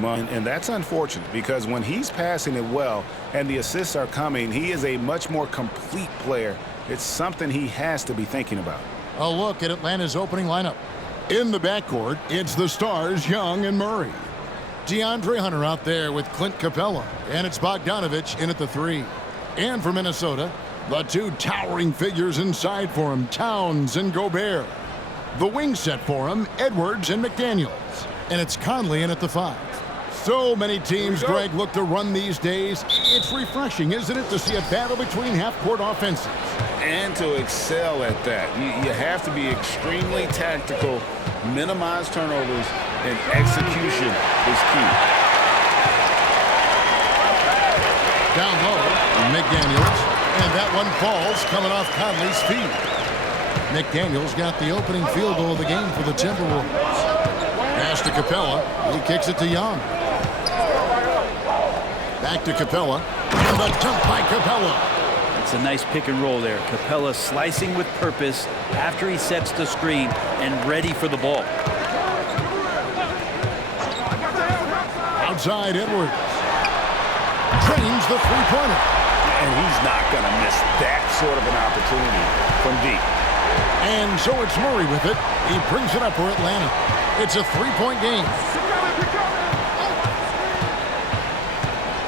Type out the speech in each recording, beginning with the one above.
months, and that's unfortunate because when he's passing it well and the assists are coming, he is a much more complete player. It's something he has to be thinking about. A look at Atlanta's opening lineup. In the backcourt, it's the stars Young and Murray. DeAndre Hunter out there with Clint Capella, and it's Bogdanovich in at the 3. And for Minnesota, the two towering figures inside for him, Towns and Gobert. The wing set for him, Edwards and McDaniels. And it's Conley in at the 5. So many teams, Greg, look to run these days. It's refreshing, isn't it, to see a battle between half-court offenses? And to excel at that, you have to be extremely tactical, minimize turnovers, and execution is key. Down low, McDaniels, and that one falls coming off Conley's feet. McDaniels got the opening field goal of the game for the Timberwolves. Pass to Capella. He kicks it to Young. Back to Capella. And the dunk by Capella. It's a nice pick and roll there. Capella slicing with purpose after he sets the screen and ready for the ball. Outside Edwards. Trains the three-pointer. And he's not going to miss that sort of an opportunity from deep. And so it's Murray with it. He brings it up for Atlanta. It's a three-point game.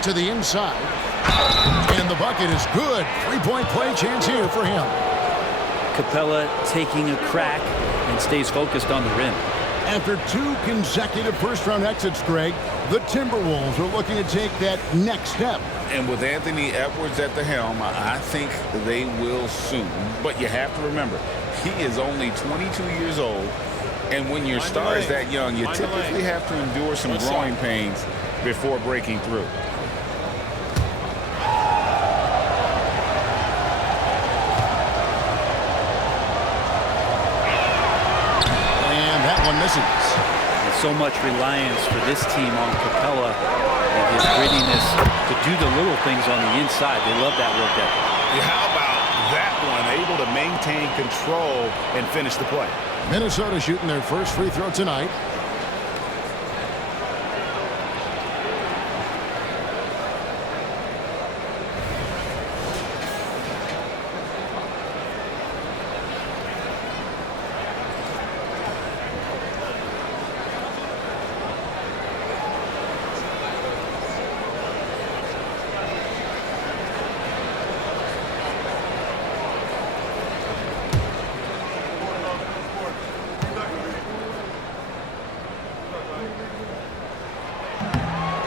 To the inside. And the bucket is good. Three-point play chance here for him. Capella taking a crack and stays focused on the rim. After 2 consecutive first-round exits, Greg, the Timberwolves are looking to take that next step. And with Anthony Edwards at the helm, I think they will soon. But you have to remember, he is only 22 years old. And when your star is that young, you typically have to endure some growing pains before breaking through. And that one misses. And so much reliance for this team on Capella and his grittiness to do the little things on the inside. They love that work ethic. Yeah, how about that one? Able to maintain control and finish the play. Minnesota shooting their first free throw tonight.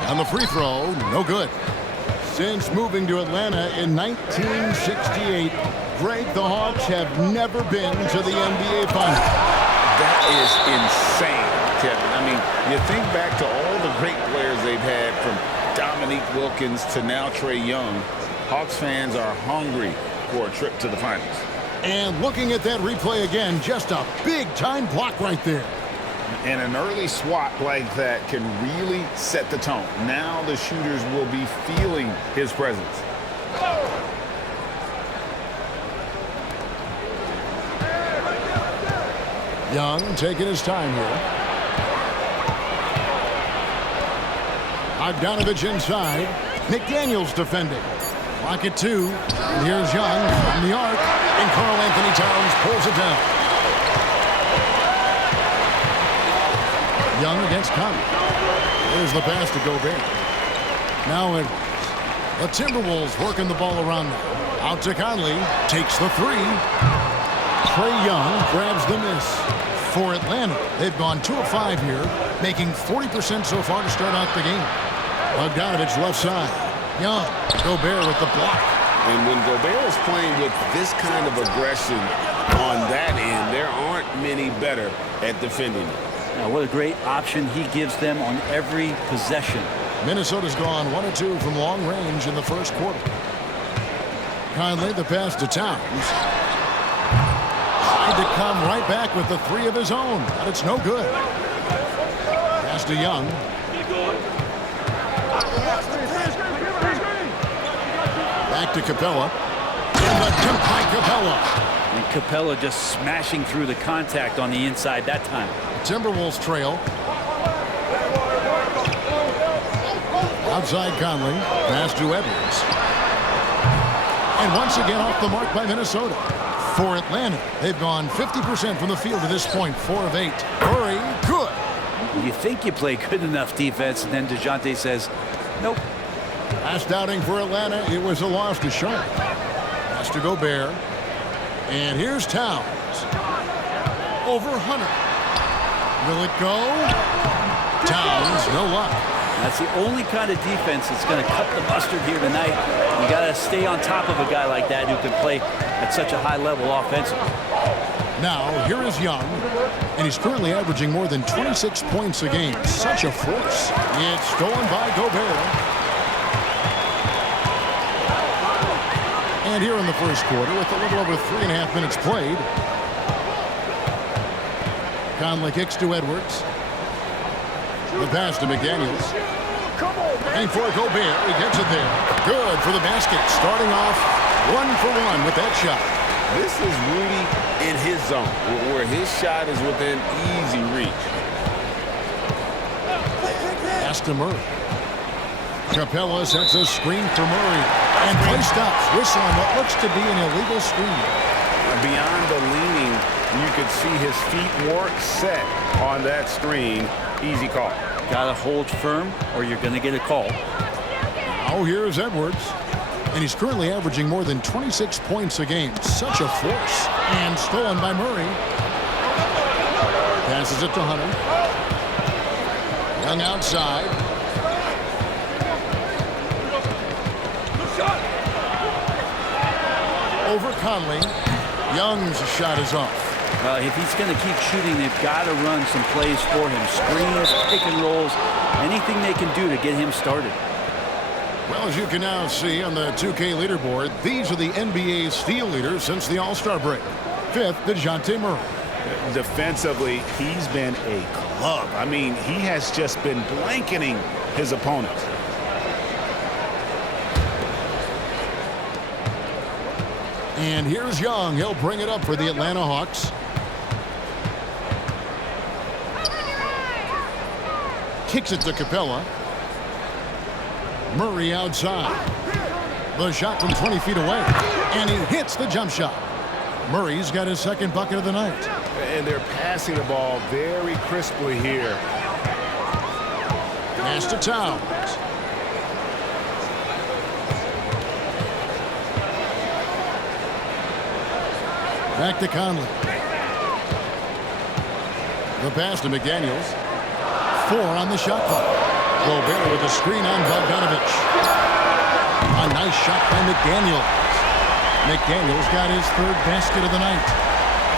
On the free throw, no good. Since moving to Atlanta in 1968, Greg, the Hawks have never been to the NBA Finals. That is insane, Kevin. I mean, you think back to all the great players they've had, from Dominique Wilkins to now Trae Young. Hawks fans are hungry for a trip to the finals. And looking at that replay again, just a big-time block right there. And an early swat like that can really set the tone. Now the shooters will be feeling his presence. Young taking his time here. Bogdanovich inside. McDaniels defending. Lock it 2. And here's Young from the arc. And Karl Anthony Towns pulls it down. Young against Conley. There's the pass to Gobert. Now Edwards. The Timberwolves working the ball around now. Out to Conley. Takes the 3. Trae Young grabs the miss. For Atlanta, they've gone 2 of 5 here, making 40% so far to start out the game. Bogdanovich left side. Young. Gobert with the block. And when Gobert is playing with this kind of aggression on that end, there aren't many better at defending it. Now, what a great option he gives them on every possession. Minnesota's gone 1 of 2 from long range in the first quarter. Conley, the pass to Towns. Tried to come right back with the 3 of his own, but it's no good. Pass to Young. Back to Capella. And the dunk by Capella. And Capella just smashing through the contact on the inside that time. Timberwolves trail. Outside Conley. Pass to Edwards. And once again off the mark by Minnesota. For Atlanta, they've gone 50% from the field to this point, 4 of 8. Murray, good. You think you play good enough defense, and then DeJounte says, nope. Last outing for Atlanta, it was a loss to Charlotte. Pass to Gobert. And here's Towns. Over Hunter. Will it go? Towns, no luck. That's the only kind of defense that's going to cut the mustard here tonight. You got to stay on top of a guy like that who can play at such a high level offensively. Now, here is Young, and he's currently averaging more than 26 points a game. Such a force. It's stolen by Gobert. And here in the first quarter, with a little over 3.5 minutes played, Conley kicks to Edwards. The pass to McDaniels. And for Gobert, he gets it there. Good for the basket. Starting off 1 for 1 with that shot. This is Rudy in his zone, where his shot is within easy reach. Pass to Murray. Capella sets a screen for Murray. And play stops. Whistle on what looks to be an illegal screen. Beyond the leaning, you could see his feet weren't set on that screen. Easy call. Got to hold firm or you're going to get a call. Now here's Edwards. And he's currently averaging more than 26 points a game. Such a force. And stolen by Murray. Passes it to Hunter. Young outside. Over Conley. Young's shot is off. Well, if he's going to keep shooting, they've got to run some plays for him. Screens, pick and rolls, anything they can do to get him started. Well, as you can now see on the 2K leaderboard, these are the NBA steal leaders since the All-Star break. 5th, DeJounte Murray. Defensively, he's been a club. I mean, he has just been blanketing his opponents. And here's Young. He'll bring it up for the Atlanta Hawks. Kicks it to Capella. Murray outside. The shot from 20 feet away. And he hits the jump shot. Murray's got his second bucket of the night. And they're passing the ball very crisply here. Pass to Towns. Back to Conley. The pass to McDaniels. 4 on the shot clock. Gobert with a screen on Bogdanovich. A nice shot by McDaniels. McDaniels got his 3rd basket of the night.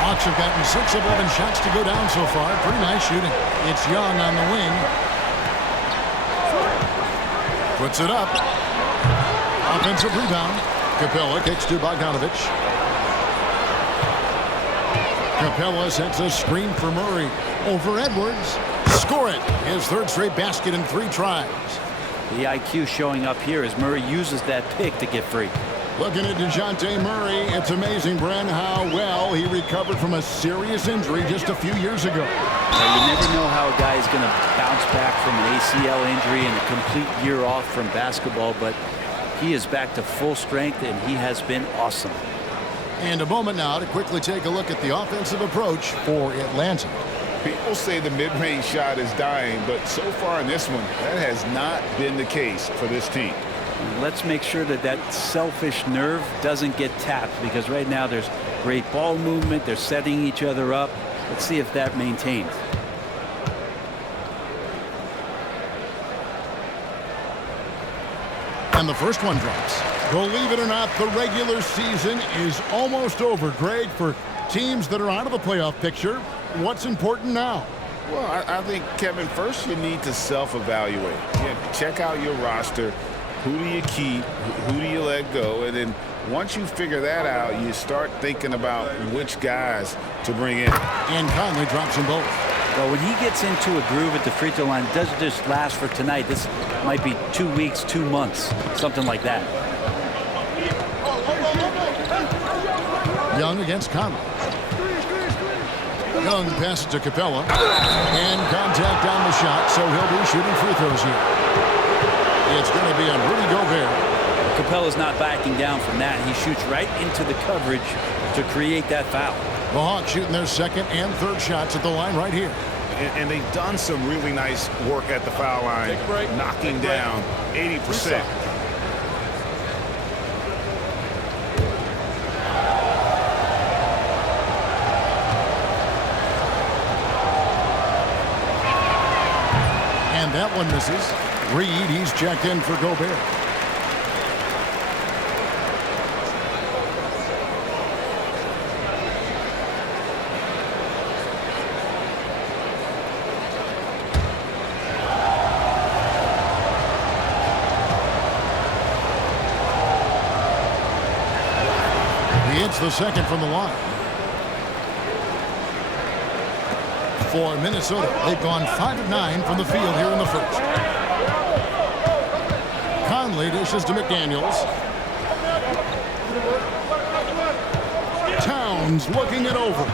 Hawks have gotten 6 of 11 shots to go down so far. Pretty nice shooting. It's Young on the wing. Puts it up. Offensive rebound. Capella kicks to Bogdanovich. Capella sets a screen for Murray. Over Edwards. Score it. His 3rd straight basket in 3 tries. The IQ showing up here as Murray uses that pick to get free. Looking at DeJounte Murray, it's amazing, Bren, how well he recovered from a serious injury just a few years ago. Now, you never know how a guy is going to bounce back from an ACL injury and a complete year off from basketball, but he is back to full strength, and he has been awesome. And a moment now to quickly take a look at the offensive approach for Atlanta. People say the mid-range shot is dying, but so far in this one, that has not been the case for this team. Let's make sure that that selfish nerve doesn't get tapped, because right now there's great ball movement. They're setting each other up. Let's see if that maintains. And the first one drops. Believe it or not, the regular season is almost over, Greg. For teams that are out of the playoff picture, what's important now? Well, I think, Kevin, first you need to self-evaluate. Check out your roster. Who do you keep? Who do you let go? And then once you figure that out, you start thinking about which guys to bring in. And Conley drops them both. Well, when he gets into a groove at the free throw line, it doesn't just last for tonight. This might be 2 weeks, 2 months, something like that. Young against Conley. Young passes to Capella. And contact on the shot, so he'll be shooting free throws here. It's going to be on Rudy Gobert. Capella's not backing down from that. He shoots right into the coverage to create that foul. The Hawks shooting their second and third shots at the line right here. And they've done some really nice work at the foul line, knocking down 80%. And that one misses. Reed, he's checked in for Gobert. He hits the second from the line. For Minnesota, they've gone 5 of 9 from the field here in the first. Conley dishes to McDaniels. Towns looking it over.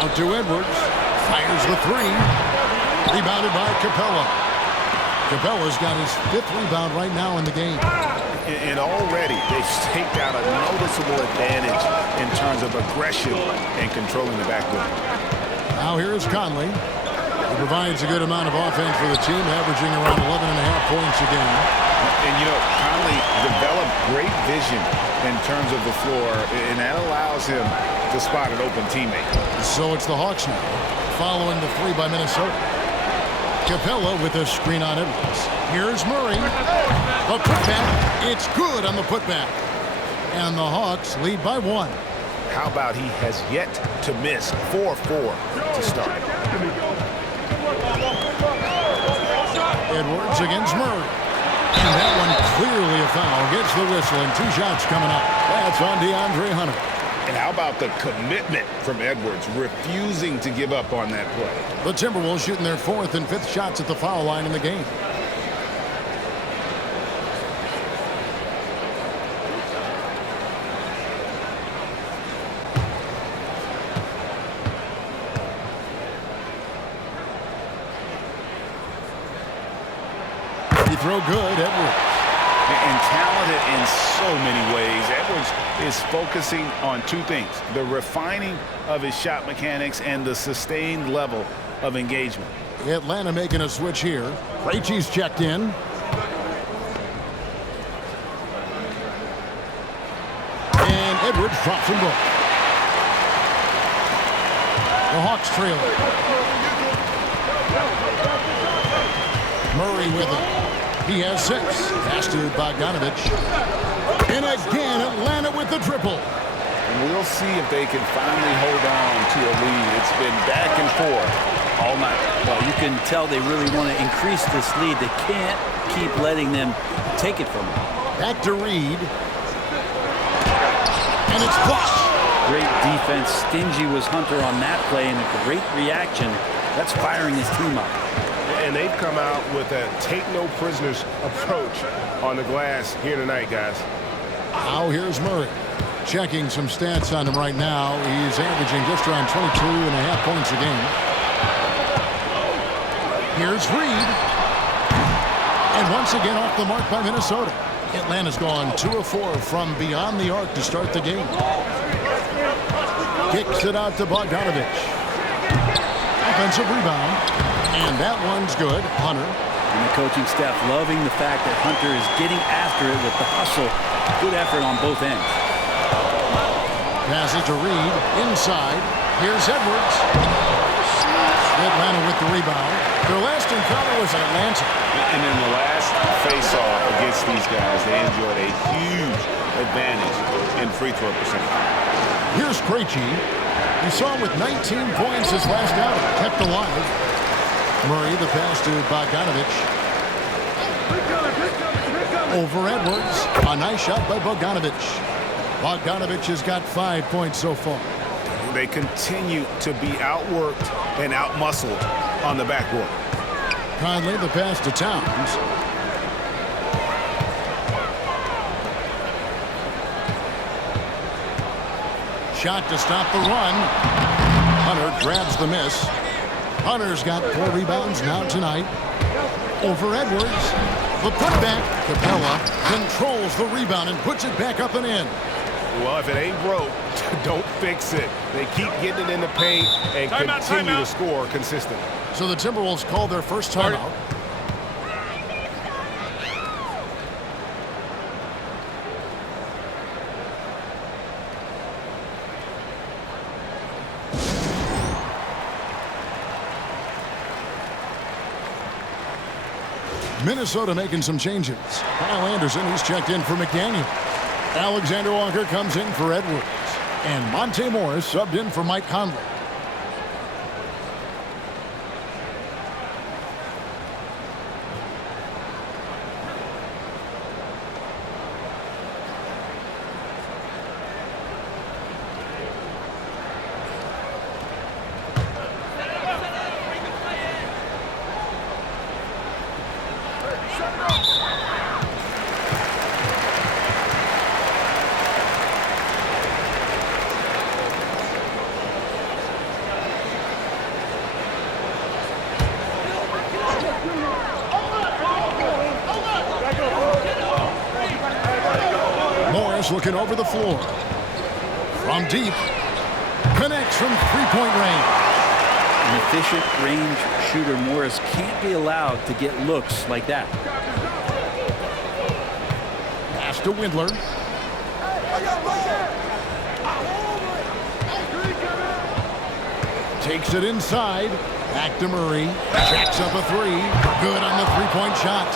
Out to Edwards. Fires the three. Rebounded by Capella. Capella's got his 5th rebound right now in the game. And already they've staked out a noticeable advantage in terms of aggression and controlling the backcourt. Now here is Conley. He provides a good amount of offense for the team, averaging around 11.5 points a game. And, you know, Conley developed great vision in terms of the floor, and that allows him to spot an open teammate. So it's the Hawks now, following the three by Minnesota. Capella with a screen on Edwards. Here's Murray. The putback. It's good on the putback. And the Hawks lead by 1. How about he has yet to miss 4-4 to start. Edwards against Murray. And that one clearly a foul. Gets the whistle and 2 shots coming up. That's on DeAndre Hunter. And how about the commitment from Edwards, refusing to give up on that play. The Timberwolves shooting their 4th and 5th shots at the foul line in the game. He throw good, Edwards. And talented in so many ways. Edwards is focusing on 2 things: the refining of his shot mechanics and the sustained level of engagement. Atlanta making a switch here. Krejci's checked in. And Edwards drops them both. The Hawks trailing. Murray with it. He has 6. Pass to Bogdanovich. And again, Atlanta with the triple. And we'll see if they can finally hold on to a lead. It's been back and forth all night. Well, you can tell they really want to increase this lead. They can't keep letting them take it from them. Back to Reed. And it's blocked. Great defense. Stingy was Hunter on that play, and a great reaction. That's firing his team up. And they've come out with a take-no-prisoners approach on the glass here tonight, guys. Now here's Murray. Checking some stats on him right now. He's averaging just around 22.5 points a game. Here's Reed. And once again off the mark by Minnesota. Atlanta's gone 2 of 4 from beyond the arc to start the game. Kicks it out to Bogdanovich. Offensive rebound. And that one's good. Hunter. And the coaching staff loving the fact that Hunter is getting after it with the hustle. Good effort on both ends. Pass it to Reed. Inside. Here's Edwards. Atlanta with the rebound. Their last encounter was in Atlanta. And in the last face-off against these guys, they enjoyed a huge advantage in free throw percentage. Here's Krejci. You saw him with 19 points his last outing. Kept alive. Murray, the pass to Bogdanovich. Over Edwards. A nice shot by Bogdanovich. Bogdanovich has got 5 points so far. They continue to be outworked and outmuscled on the backboard. Conley, the pass to Towns. Shot to stop the run. Hunter grabs the miss. Hunter's got 4 rebounds now tonight. Over Edwards. The putback. Capella controls the rebound and puts it back up and in. Well, if it ain't broke, don't fix it. They keep getting it in the paint and continue to score consistently. So the Timberwolves call their first timeout. Minnesota making some changes. Kyle Anderson, he's checked in for McDaniel. Alexander Walker comes in for Edwards. And Monte Morris subbed in for Mike Conley. Looking over the floor. From deep. Connects from three-point range. An efficient range shooter, Morris can't be allowed to get looks like that. Pass to Windler. Takes it inside. Back to Murray. Jacks up a three. Good on the three-point shot.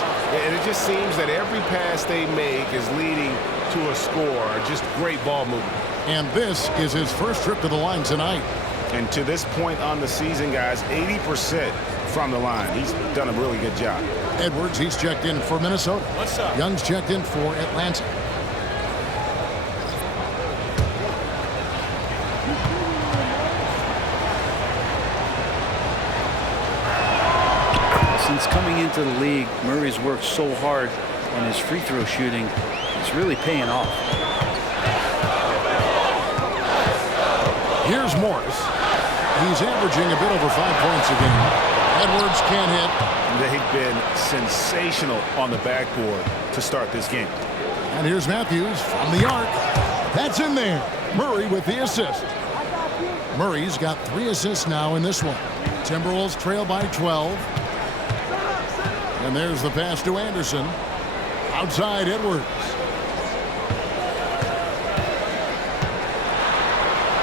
And it just seems that every pass they make is leading to a score. Just great ball movement. And this is his first trip to the line tonight. And to this point on the season, guys, 80% from the line. He's done a really good job. Edwards, he's checked in for Minnesota. What's up? Young's checked in for Atlanta. Since coming into the league, Murray's worked so hard on his free throw shooting. It's really paying off. Here's Morris. He's averaging a bit over 5 points a game. Edwards can't hit. They've been sensational on the backboard to start this game. And here's Matthews from the arc. That's in there. Murray with the assist. Murray's got 3 assists now in this one. Timberwolves trail by 12. And there's the pass to Anderson. Outside Edwards.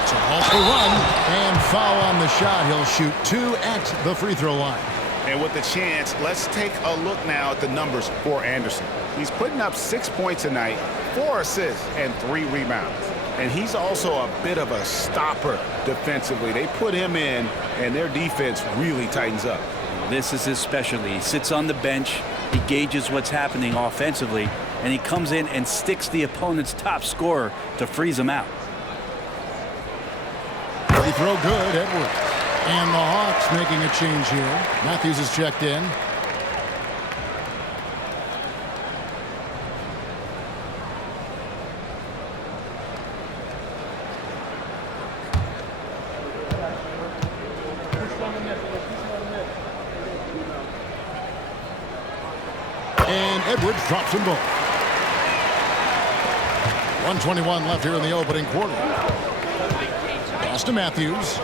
To halt the run and foul on the shot. He'll shoot 2 at the free throw line. And with the chance, let's take a look now at the numbers for Anderson. He's putting up 6 points tonight, 4 assists, and 3 rebounds. And he's also a bit of a stopper defensively. They put him in, and their defense really tightens up. This is his specialty. He sits on the bench, he gauges what's happening offensively, and he comes in and sticks the opponent's top scorer to freeze him out. Free throw good, Edwards. And the Hawks making a change here. Matthews is checked in. And Edwards drops them both. 1:21 left here in the opening quarter. Pass to Matthews.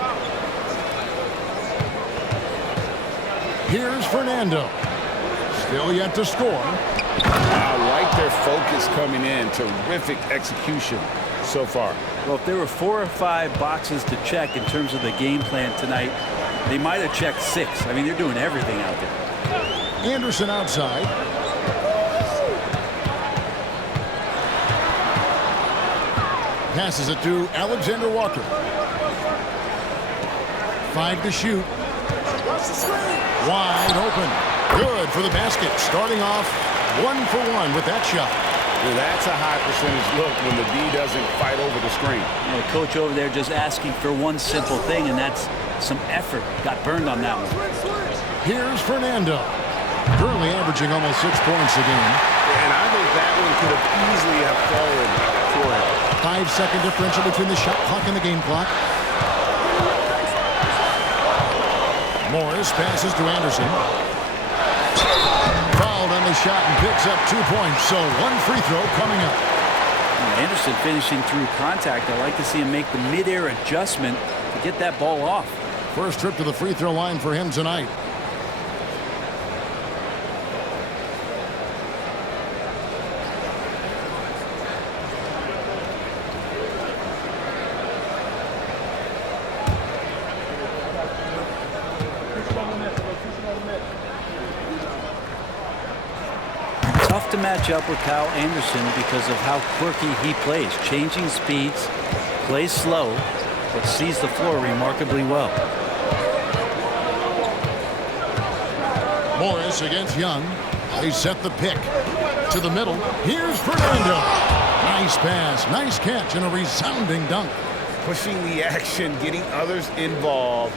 Here's Fernando. Still yet to score. I like their focus coming in. Terrific execution so far. Well, if there were 4 or 5 boxes to check in terms of the game plan tonight, they might have checked 6. I mean, they're doing everything out there. Anderson outside. Passes it to Alexander Walker. 5 to shoot. Wide open. Good for the basket. Starting off 1 for 1 with that shot. Well, that's a high percentage look when the D doesn't fight over the screen. The coach over there just asking for one simple thing, and that's some effort. Got burned on that one. Here's Fernando. Currently averaging almost 6 points a game. And I think that one could have easily have fallen for him. 5-second differential between the shot clock and the game clock. Morris passes to Anderson. Fouled on the shot and picks up 2 points. So one free throw coming up. Anderson finishing through contact. I like to see him make the mid-air adjustment to get that ball off. First trip to the free throw line for him tonight. Tough to match up with Kyle Anderson because of how quirky he plays. Changing speeds, plays slow, but sees the floor remarkably well. Morris against Young. They set the pick to the middle. Here's Fernando. Nice pass, nice catch, and a resounding dunk. Pushing the action, getting others involved.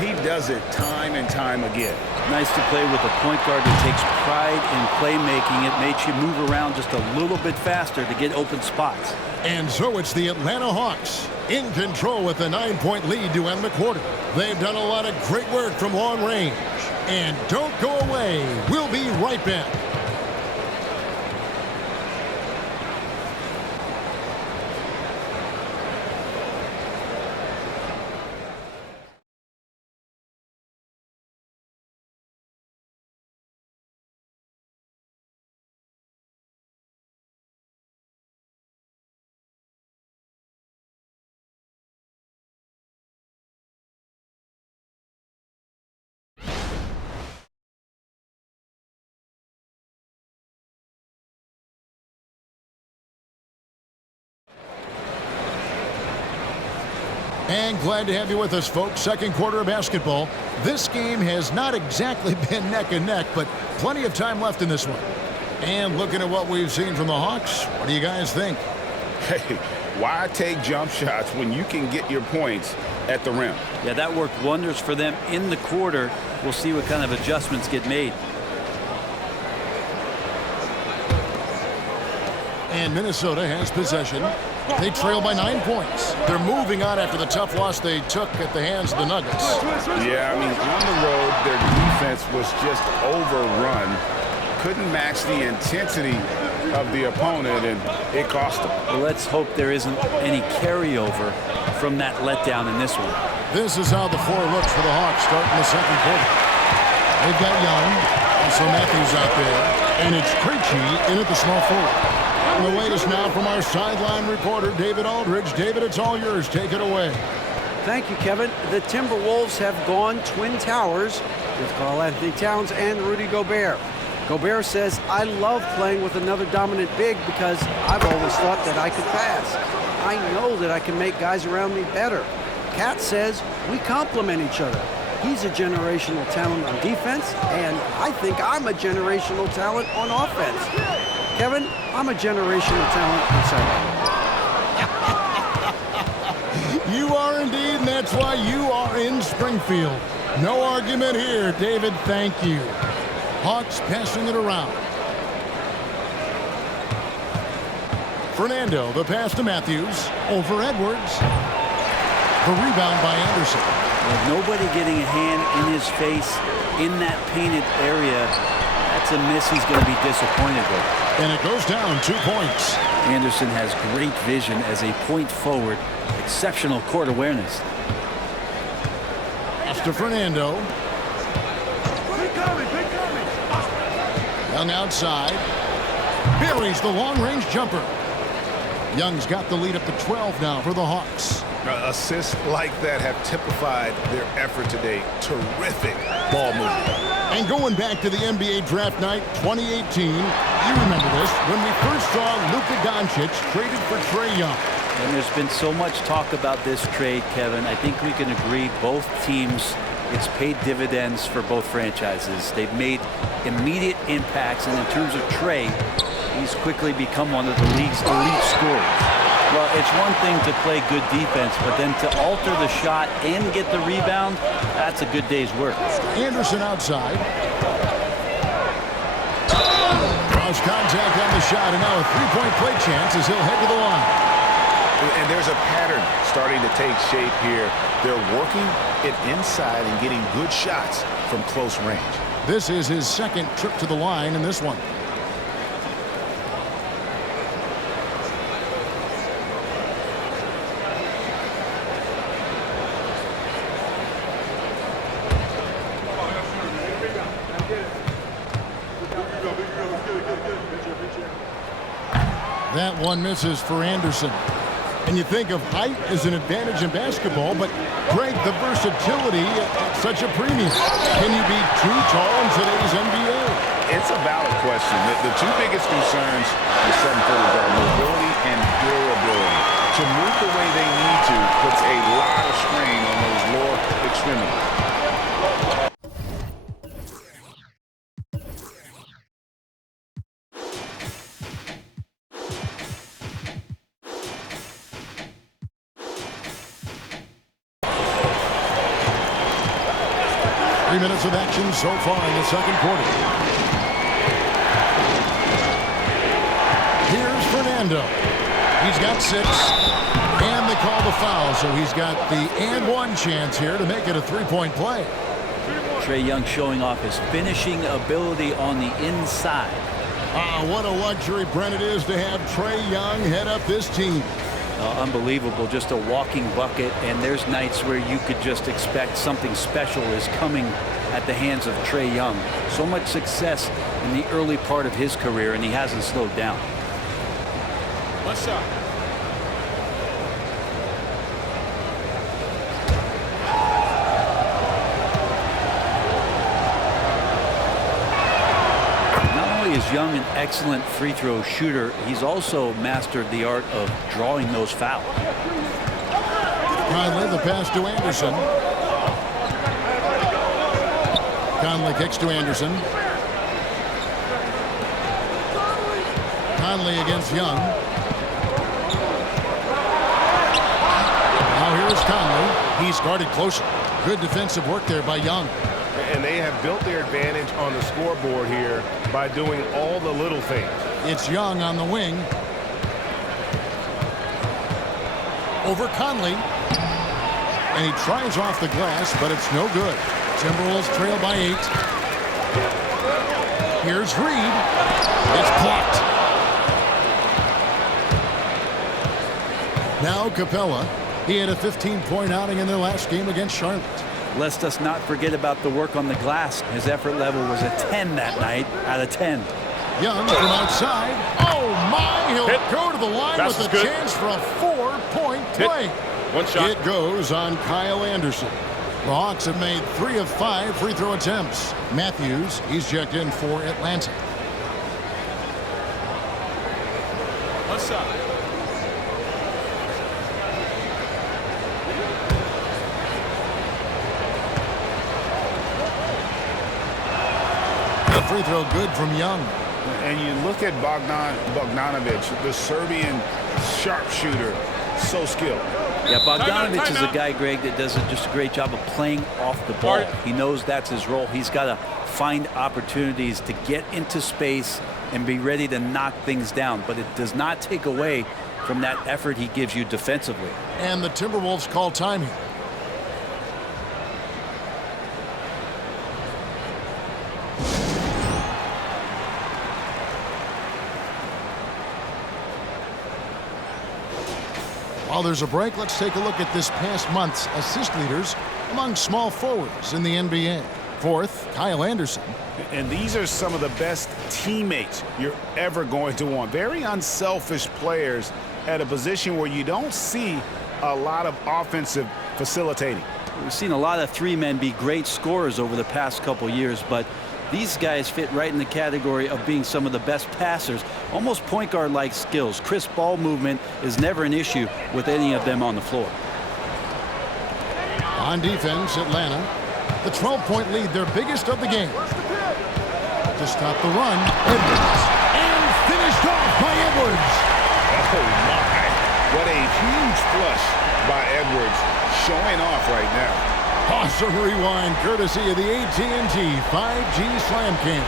He does it time and time again. Nice to play with a point guard that takes pride in playmaking. It makes you move around just a little bit faster to get open spots. And so it's the Atlanta Hawks in control with a 9-point lead to end the quarter. They've done a lot of great work from long range. And don't go away. We'll be right back. And glad to have you with us, folks. Second quarter of basketball. This game has not exactly been neck and neck, but plenty of time left in this one. And looking at what we've seen from the Hawks, what do you guys think? Hey, why take jump shots when you can get your points at the rim? Yeah, that worked wonders for them in the quarter. We'll see what kind of adjustments get made. And Minnesota has possession. They trail by 9 points. They're moving on after the tough loss they took at the hands of the Nuggets. Yeah, I mean, on the road, their defense was just overrun. Couldn't match the intensity of the opponent, and it cost them. Well, let's hope there isn't any carryover from that letdown in this one. This is how the floor looks for the Hawks starting the second quarter. They've got Young, also Matthews out there, and it's Krejci in at the small forward. The latest now from our sideline reporter, David Aldridge. David, it's all yours. Take it away. Thank you, Kevin. The Timberwolves have gone Twin Towers with Karl-Anthony Towns and Rudy Gobert. Gobert says, I love playing with another dominant big because I've always thought that I could pass. I know that I can make guys around me better. Cat says, we complement each other. He's a generational talent on defense, and I think I'm a generational talent on offense. Kevin, I'm a generational talent inside. You are indeed, and that's why you are in Springfield. No argument here, David. Thank you. Hawks passing it around. Fernando, the pass to Matthews. Over Edwards. The rebound by Anderson. With nobody getting a hand in his face in that painted area, that's a miss he's going to be disappointed with. And it goes down 2 points. Anderson has great vision as a point forward. Exceptional court awareness. Pass to Fernando. Young outside. Buries the long-range jumper. Young's got the lead up to 12 now for the Hawks. Assists like that have typified their effort today. Terrific ball movement. And going back to the NBA draft night 2018, you remember this, when we first saw Luka Doncic traded for Trae Young. And there's been so much talk about this trade, Kevin. I think we can agree both teams, it's paid dividends for both franchises. They've made immediate impacts, and in terms of Trae, he's quickly become one of the league's elite scorers. Well, it's one thing to play good defense, but then to alter the shot and get the rebound, that's a good day's work. Anderson outside. Cross contact on the shot, and now a three-point play chance as he'll head to the line. And there's a pattern starting to take shape here. They're working it inside and getting good shots from close range. This is his second trip to the line in this one. That one misses for Anderson. And you think of height as an advantage in basketball, but Greg, the versatility at such a premium. Can you be too tall in today's NBA? It's a valid question. The two biggest concerns with 7-footers are mobility and durability. To move the way they need to puts a lot of strain on those lower extremities. 3 minutes of action so far in the second quarter. Here's Fernando. He's got 6. And they call the foul, so he's got the and one chance here to make it a three-point play. Trae Young showing off his finishing ability on the inside. What a luxury, Brent, it is to have Trae Young head up this team. Unbelievable, just a walking bucket, and there's nights where you could just expect something special is coming at the hands of Trae Young. So much success in the early part of his career, and he hasn't slowed down. What's up? Is Young an excellent free throw shooter? He's also mastered the art of drawing those fouls. Conley, the pass to Anderson. Conley kicks to Anderson. Conley against Young. Now here's Conley. He's guarded closer. Good defensive work there by Young. And they have built their advantage on the scoreboard here by doing all the little things. It's Young on the wing. Over Conley. And he tries off the glass, but it's no good. Timberwolves trail by 8. Here's Reed. It's blocked. Now Capella. He had a 15-point outing in their last game against Charlotte. Let us not forget about the work on the glass. His effort level was a 10 that night out of 10. Young from outside. Oh, my. He'll go to the line with a chance for a 4-point play. One shot. It goes on Kyle Anderson. The Hawks have made 3 of 5 free throw attempts. Matthews, he's checked in for Atlanta. What's up? Free throw good from Young. And you look at Bogdanovic, the Serbian sharpshooter, so skilled. Yeah, Bogdanovic is a guy, Greg, that does just a great job of playing off the ball. He knows that's his role. He's got to find opportunities to get into space and be ready to knock things down. But it does not take away from that effort he gives you defensively. And the Timberwolves call time here. While there's a break, let's take a look at this past month's assist leaders among small forwards in the NBA. 4th, Kyle Anderson. And these are some of the best teammates you're ever going to want. Very unselfish players at a position where you don't see a lot of offensive facilitating. We've seen a lot of 3-men be great scorers over the past couple years, but these guys fit right in the category of being some of the best passers, almost point guard-like skills. Crisp ball movement is never an issue with any of them on the floor. On defense, Atlanta. The 12-point lead, their biggest of the game. To stop the run, Edwards. And finished off by Edwards. Oh, my. What a huge flush by Edwards, showing off right now. Awesome rewind, courtesy of the AT&T 5G Slam Cam.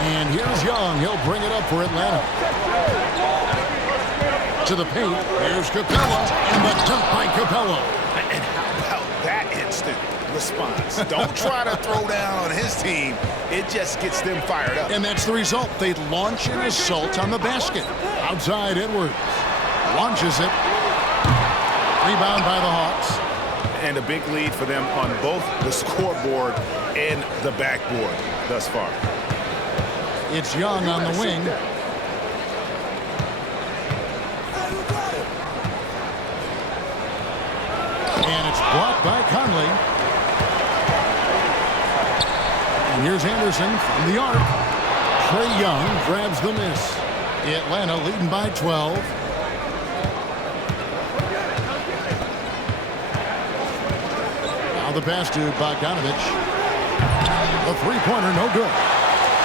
And here's Young. He'll bring it up for Atlanta. To the paint. Here's Capella. And the dunk by Capella. And how about that instant response? Don't try to throw down on his team. It just gets them fired up. And that's the result. They launch an assault on the basket. Outside Edwards. Launches it. Rebound by the Hawks. And a big lead for them on both the scoreboard and the backboard thus far. It's Young on the wing. And it's blocked by Conley. And here's Anderson from the arc. Trae Young grabs the miss. Atlanta leading by 12. Now the pass to Bogdanovich. The three-pointer, no good.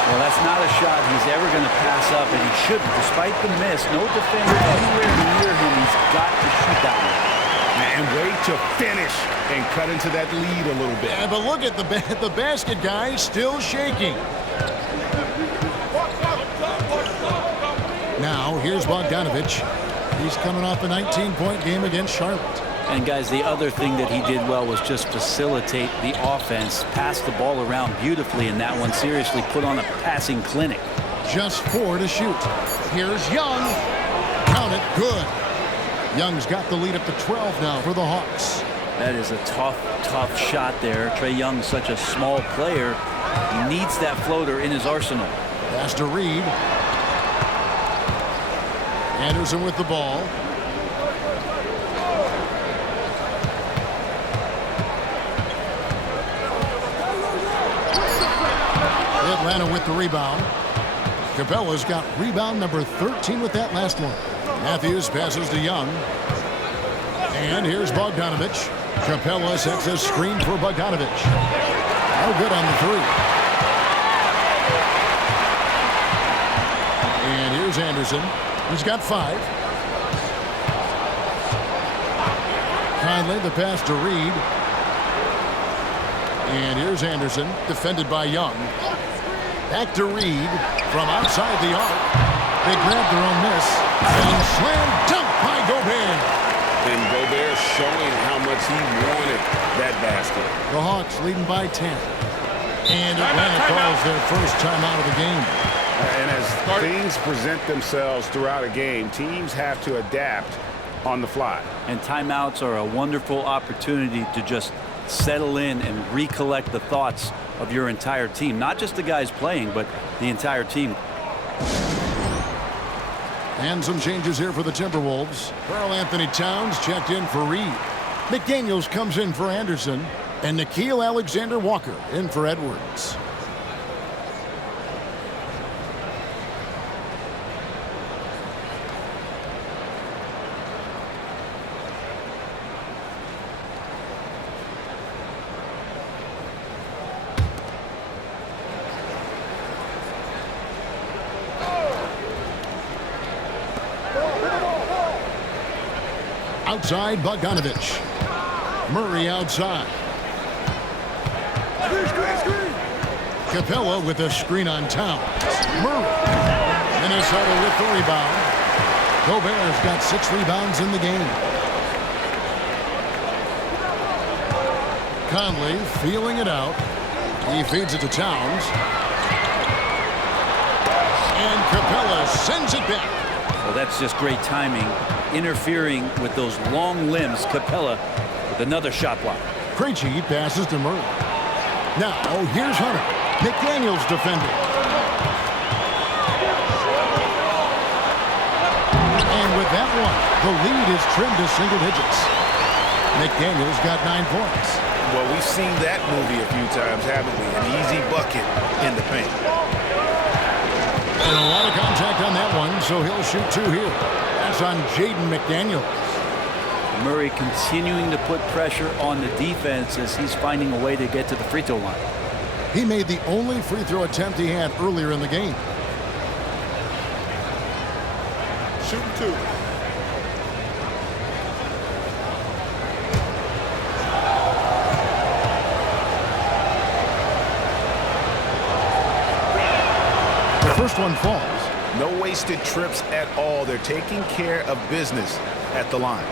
Well, that's not a shot he's ever going to pass up, and he shouldn't. Despite the miss, no defender anywhere near him. He's got to shoot that one. And wait to finish and cut into that lead a little bit. Yeah, but look at the basket guy still shaking. Now, here's Bogdanovich. He's coming off a 19-point game against Charlotte. And, guys, the other thing that he did well was just facilitate the offense, pass the ball around beautifully in that one, seriously put on a passing clinic. Just 4 to shoot. Here's Young. Count it. Good. Young's got the lead up to 12 now for the Hawks. That is a tough shot there. Trae Young's such a small player. He needs that floater in his arsenal. Pass to Reed. Anderson with the ball. Atlanta with the rebound. Capella's got rebound number 13 with that last one. Matthews passes to Young. And here's Bogdanovich. Capella sets a screen for Bogdanovich. No good on the three. And here's Anderson. He's got 5. Conley, the pass to Reed. And here's Anderson, defended by Young. Back to Reed from outside the arc. They grab their own miss. And slam dunk by Gobert. And Gobert showing how much he wanted that basket. The Hawks leading by 10. And Atlanta calls their first timeout of the game. And as things present themselves throughout a game, teams have to adapt on the fly. And timeouts are a wonderful opportunity to just settle in and recollect the thoughts of your entire team. Not just the guys playing, but the entire team. And some changes here for the Timberwolves. Karl Anthony Towns checked in for Reed. McDaniels comes in for Anderson. And Nickeil Alexander-Walker in for Edwards. Outside, Bogdanovich. Murray outside. Capella with a screen on Towns. Murray. Minnesota with the rebound. Gobert's got 6 rebounds in the game. Conley feeling it out. He feeds it to Towns. And Capella sends it back. Well, that's just great timing. Interfering with those long limbs. Capella with another shot block. Krejci passes to Murray. Now, here's Hunter. McDaniels defending. And with that one, the lead is trimmed to single digits. McDaniels got 9 points. Well, we've seen that movie a few times, haven't we? An easy bucket in the paint. And a lot of contact on that one, so he'll shoot 2 here. That's on Jaden McDaniels. Murray continuing to put pressure on the defense as he's finding a way to get to the free throw line. He made the only free throw attempt he had earlier in the game. Shooting 2. first one falls. No wasted trips at all. They're taking care of business at the line.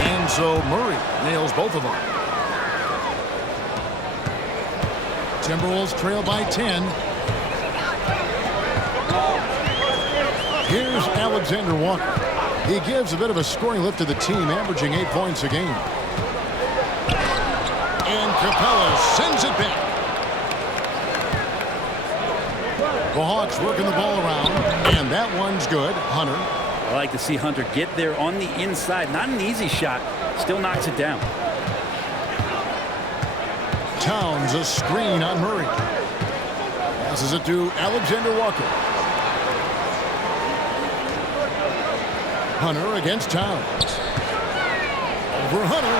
And so Murray nails both of them. Timberwolves trail by 10. Here's Alexander Walker. He gives a bit of a scoring lift to the team, averaging 8 points a game. And Capella sends it back. The Hawks working the ball around, and that one's good. Hunter. I like to see Hunter get there on the inside. Not an easy shot. Still knocks it down. Towns a screen on Murray. Passes it to Alexander Walker. Hunter against Towns. Over Hunter.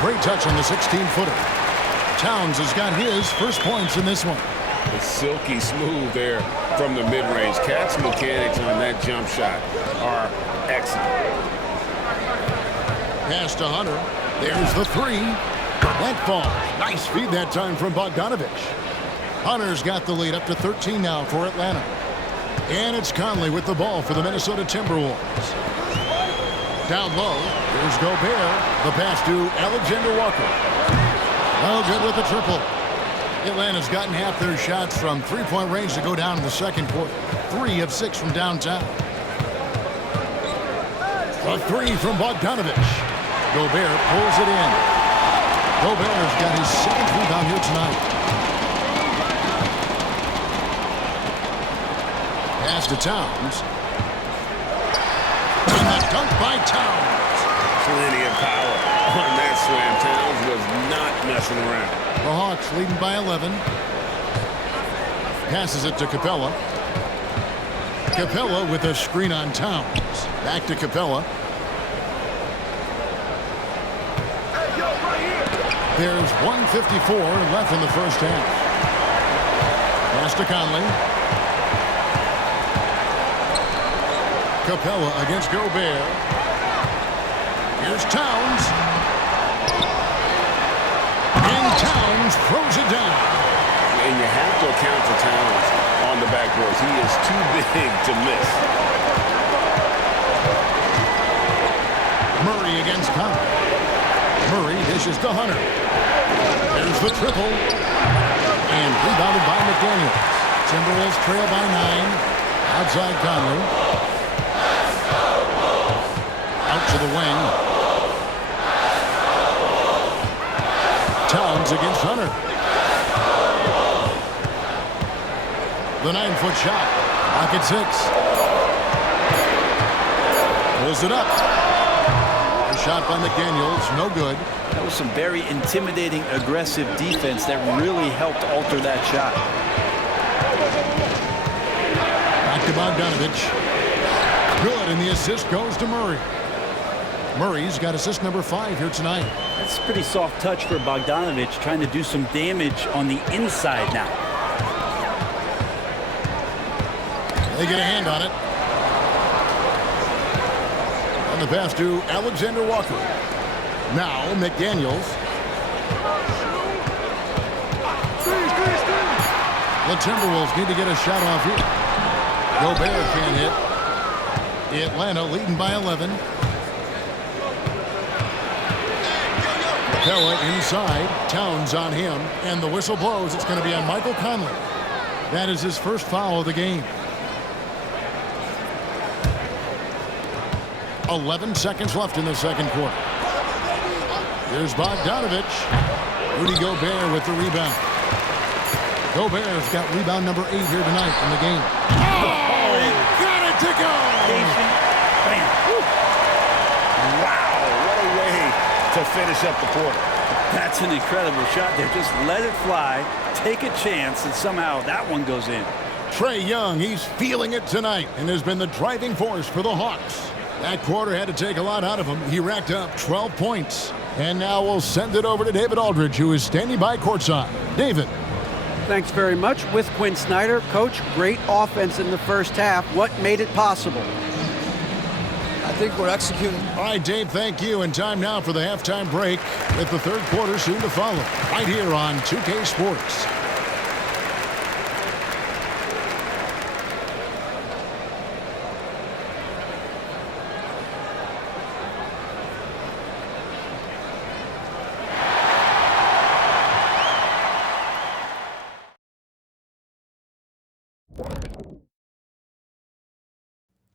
Great touch on the 16-footer. Towns has got his first points in this one. It's silky smooth there from the mid-range. Cat's mechanics on that jump shot are excellent. Pass to Hunter. There's the three. That falls. Nice feed that time from Bogdanovich. Hunter's got the lead up to 13 now for Atlanta. And it's Conley with the ball for the Minnesota Timberwolves. Down low, here's Gobert. The pass to Alexander Walker. Oh, good with the triple. Atlanta's gotten half their shots from three-point range to go down in the second quarter. 3 of 6 from downtown. A three from Bogdanovich. Gobert pulls it in. Gobert's got his second rebound here tonight. Pass to Towns. And the dunk by Towns. Plenty of power on that slam. Towns was not messing around. The Hawks leading by 11. Passes it to Capella. Capella with a screen on Towns. Back to Capella. There's 1:54 left in the first half. Pass to Conley. Capella against Gobert. Here's Towns. And Towns throws it down. And you have to account for Towns on the backboards. He is too big to miss. Murray against Conley. Murray dishes to Hunter. There's the triple. And rebounded by McDaniels. Timberwolves trail by 9. Outside Conley. Out to the wing. Towns against Hunter. The 9-foot shot. Pocket 6. Pulls it up. A shot by McDaniels. No good. That was some very intimidating, aggressive defense that really helped alter that shot. Back to Bogdanovich. Good, and the assist goes to Murray. Murray's got assist number 5 here tonight. That's a pretty soft touch for Bogdanovich, trying to do some damage on the inside now. They get a hand on it. On the pass to Alexander Walker. Now McDaniels. The Timberwolves need to get a shot off here. Gobert can't hit. Atlanta leading by 11. Capella inside. Towns on him. And the whistle blows. It's going to be on Michael Conley. That is his first foul of the game. 11 seconds left in the second quarter. Here's Bogdanovich. Rudy Gobert with the rebound. Gobert's got rebound number 8 here tonight in the game. Oh, he got it to go! Bam. Wow, what a way to finish up the quarter. That's an incredible shot there. Just let it fly, take a chance, and somehow that one goes in. Trae Young, he's feeling it tonight and has been the driving force for the Hawks. That quarter had to take a lot out of him. He racked up 12 points. And now we'll send it over to David Aldridge, who is standing by courtside. David. Thanks very much. With Quinn Snyder. Coach, great offense in the first half. What made it possible? I think we're executing. All right, Dave, thank you. And time now for the halftime break with the third quarter soon to follow. Right here on 2K Sports.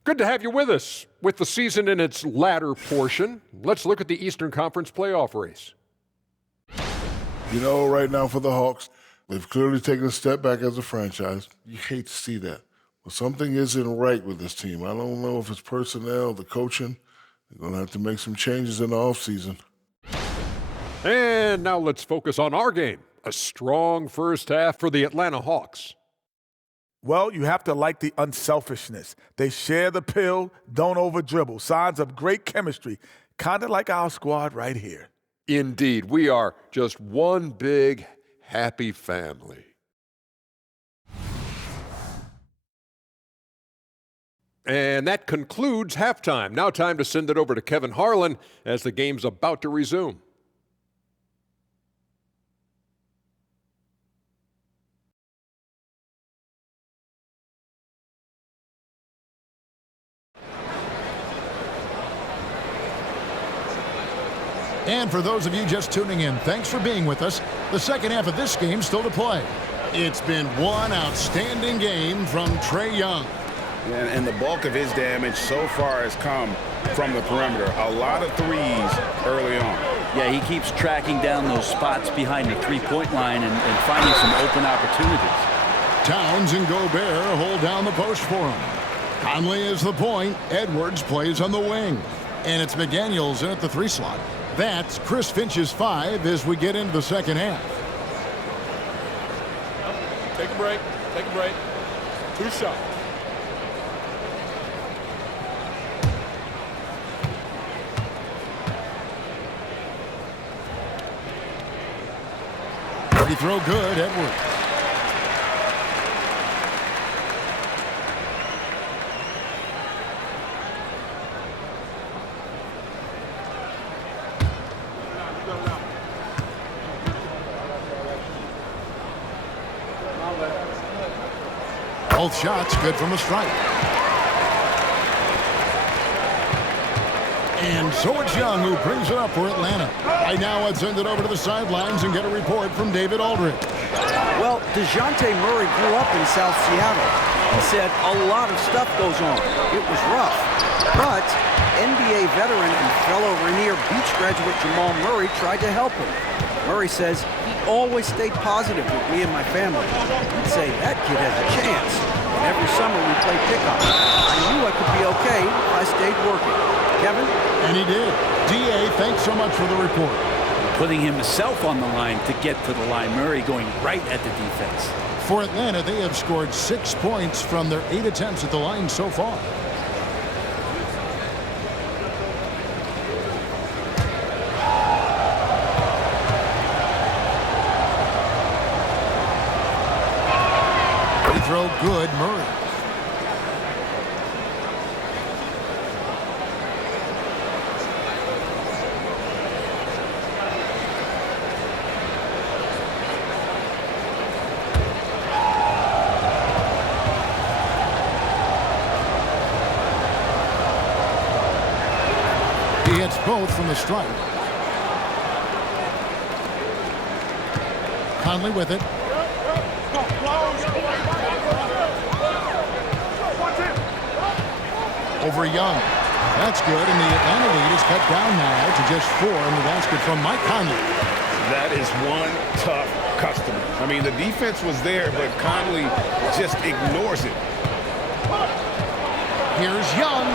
Good to have you with us. With the season in its latter portion, let's look at the Eastern Conference playoff race. You know, right now for the Hawks, they've clearly taken a step back as a franchise. You hate to see that. But something isn't right with this team. I don't know if it's personnel, the coaching. They're going to have to make some changes in the offseason. And now let's focus on our game. A strong first half for the Atlanta Hawks. Well, you have to like the unselfishness. They share the pill, don't over-dribble. Signs of great chemistry, kind of like our squad right here. Indeed, we are just one big, happy family. And that concludes halftime. Now time to send it over to Kevin Harlan as the game's about to resume. And for those of you just tuning in, thanks for being with us. The second half of this game still to play. It's been one outstanding game from Trae Young. And the bulk of his damage so far has come from the perimeter. A lot of threes early on. Yeah, he keeps tracking down those spots behind the three-point line and finding some open opportunities. Towns and Gobert hold down the post for him. Conley is the point. Edwards plays on the wing. And it's McDaniels in at the 3 slot. That's Chris Finch's 5 as we get into the second half. Take a break. Take a break. 2 shots. Free throw good, Edwards. Both shots good from the strike. And so it's Young who brings it up for Atlanta. Right now, let's send it over to the sidelines and get a report from David Aldridge. Well, DeJounte Murray grew up in South Seattle. He said a lot of stuff goes on. It was rough. But NBA veteran and fellow Rainier Beach graduate Jamal Murray tried to help him. Murray says he always stayed positive with me and my family. He'd say, that kid has a chance. And every summer we played pickup. I knew I could be okay if I stayed working. Kevin? And he did. D.A., thanks so much for the report. Putting himself on the line to get to the line. Murray going right at the defense. For Atlanta, they have scored 6 points from their 8 attempts at the line so far. Free throw good, Murray. He hits both from the strike. Conley with it. Over Young. That's good, and the Atlanta lead is cut down now to just 4 in the basket from Mike Conley. That is one tough customer. I mean, the defense was there, but Conley just ignores it. Here's Young.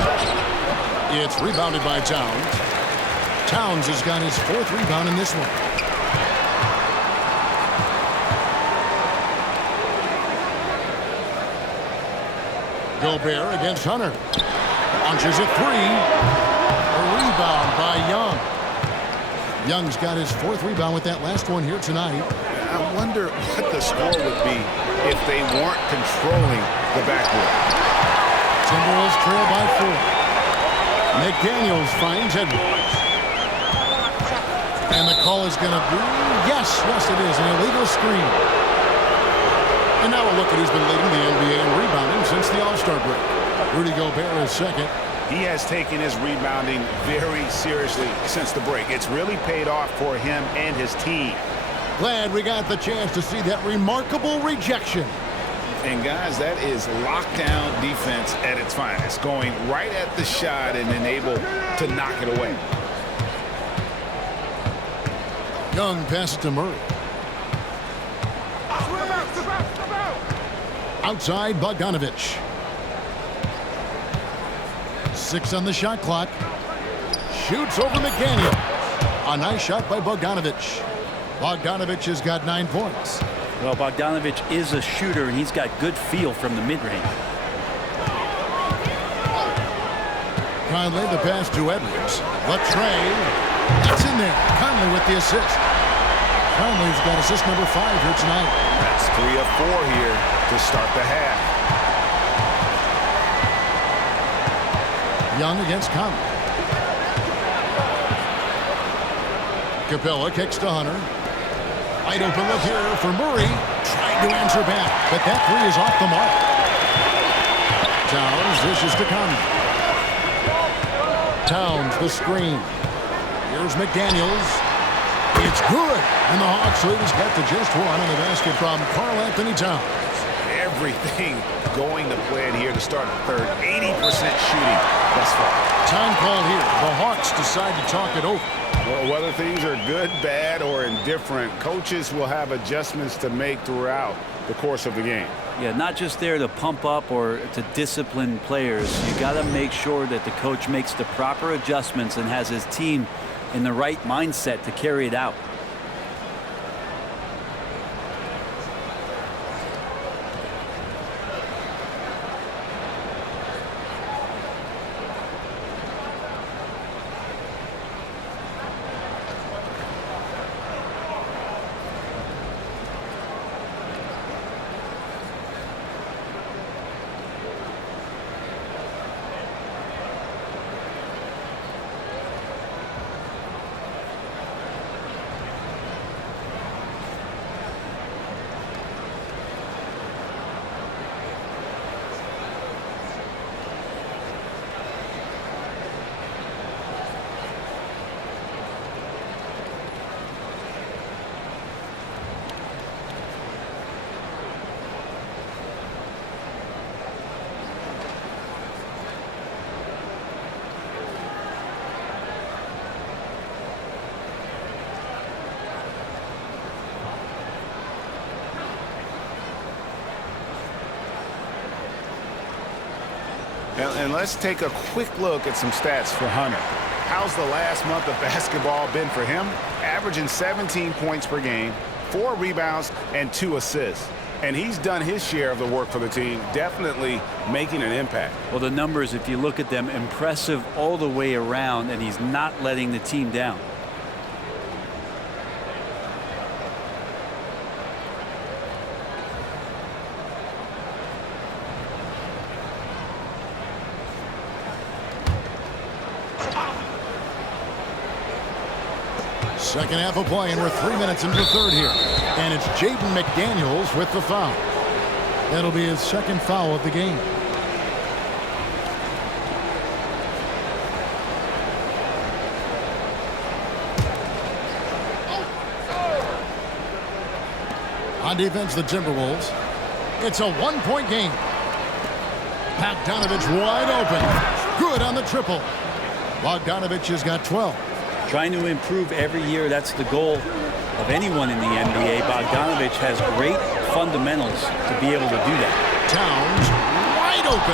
It's rebounded by Towns. Towns has got his 4th rebound in this one. Gobert against Hunter. Launches a 3. A rebound by Young. Young's got his 4th rebound with that last one here tonight. I wonder what the score would be if they weren't controlling the backboard. Timberwolves trail by 4. McDaniels finds Edwards. And the call is going to be, yes, it is, an illegal screen. And now a look at who's been leading the NBA in rebounding since the All-Star break. Rudy Gobert is second. He has taken his rebounding very seriously since the break. It's really paid off for him and his team. Glad we got the chance to see that remarkable rejection. And guys, that is lockdown defense at its finest, going right at the shot and then able to knock it away. Young passes to Murray. Outside Bogdanovich. 6 on the shot clock. Shoots over McDaniel. A nice shot by Bogdanovich. Bogdanovich has got 9 points. Well, Bogdanovich is a shooter, and he's got good feel from the mid-range. Conley, the pass to Edwards. Latrey. That's in there. Conley with the assist. Conley's got assist number 5 here tonight. That's 3 of 4 here to start the half. Young against Conley. Capella kicks to Hunter. Wide open look here for Murray. Trying to answer back, but that 3 is off the mark. Towns dishes to Conley. Towns the screen. Here's McDaniels. It's good. And the Hawks lead has got to just 1 on the basket from Karl-Anthony Towns. Everything going to plan here to start the third. 80% shooting thus far. Time call here. The Hawks decide to talk it over. Well, whether things are good, bad, or indifferent, coaches will have adjustments to make throughout the course of the game. Yeah, not just there to pump up or to discipline players. You got to make sure that the coach makes the proper adjustments and has his team in the right mindset to carry it out. And let's take a quick look at some stats for Hunter. How's the last month of basketball been for him? Averaging 17 points per game, 4 rebounds, and 2 assists. And he's done his share of the work for the team, definitely making an impact. Well, the numbers, if you look at them, impressive all the way around, and he's not letting the team down. Second half of play, and we're 3 minutes into the third here. And it's Jaden McDaniels with the foul. That'll be his second foul of the game. On defense, the Timberwolves. It's a 1-point game. Bogdanovich wide open. Good on the triple. Bogdanovich has got 12. Trying to improve every year, that's the goal of anyone in the NBA. Bogdanovich has great fundamentals to be able to do that. Towns wide open.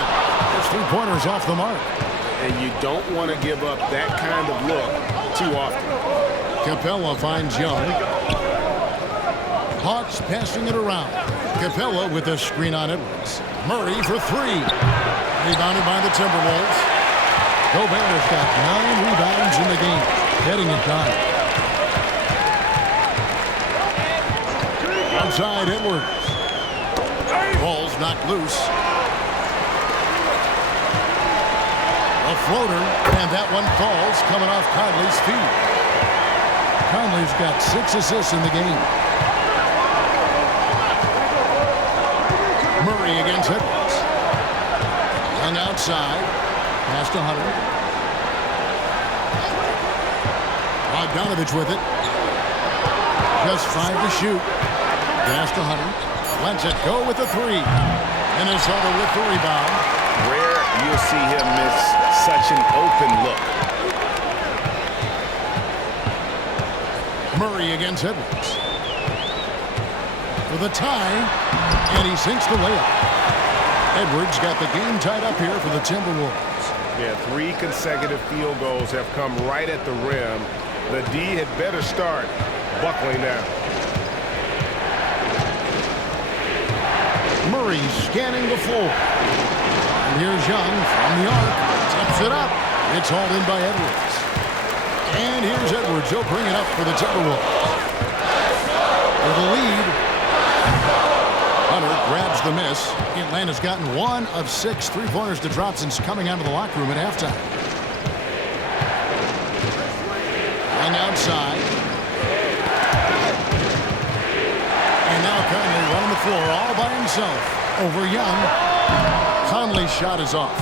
His 3-pointers off the mark. And you don't want to give up that kind of look too often. Capella finds Young. Hawks passing it around. Capella with a screen on Edwards. Murray for 3. Rebounded by the Timberwolves. Gobert's got 9 rebounds in the game. Getting it done. Outside Edwards. Ball's knocked loose. A floater, and that one falls, coming off Conley's feet. Conley's got 6 assists in the game. Murray against Edwards. Young outside. Pass to Hunter. Bogdanovich with it. Just 5 to shoot. Pass to Hunter. Lets it go with the 3. Minnesota with the rebound. Rare you'll see him miss such an open look. Murray against Edwards. For the tie, and he sinks the layup. Edwards got the game tied up here for the Timberwolves. Yeah, 3 consecutive field goals have come right at the rim. The D had better start buckling down. Murray scanning the floor. And here's Young from the arc. Tips it up. It's hauled in by Edwards. And here's Edwards. He'll bring it up for the Timberwolves. For the lead. Hunter grabs the miss. Atlanta's gotten 1 of 6 3-pointers to drop since coming out of the locker room at halftime. Young outside. And now Conley running the floor all by himself over Young. Conley's shot is off.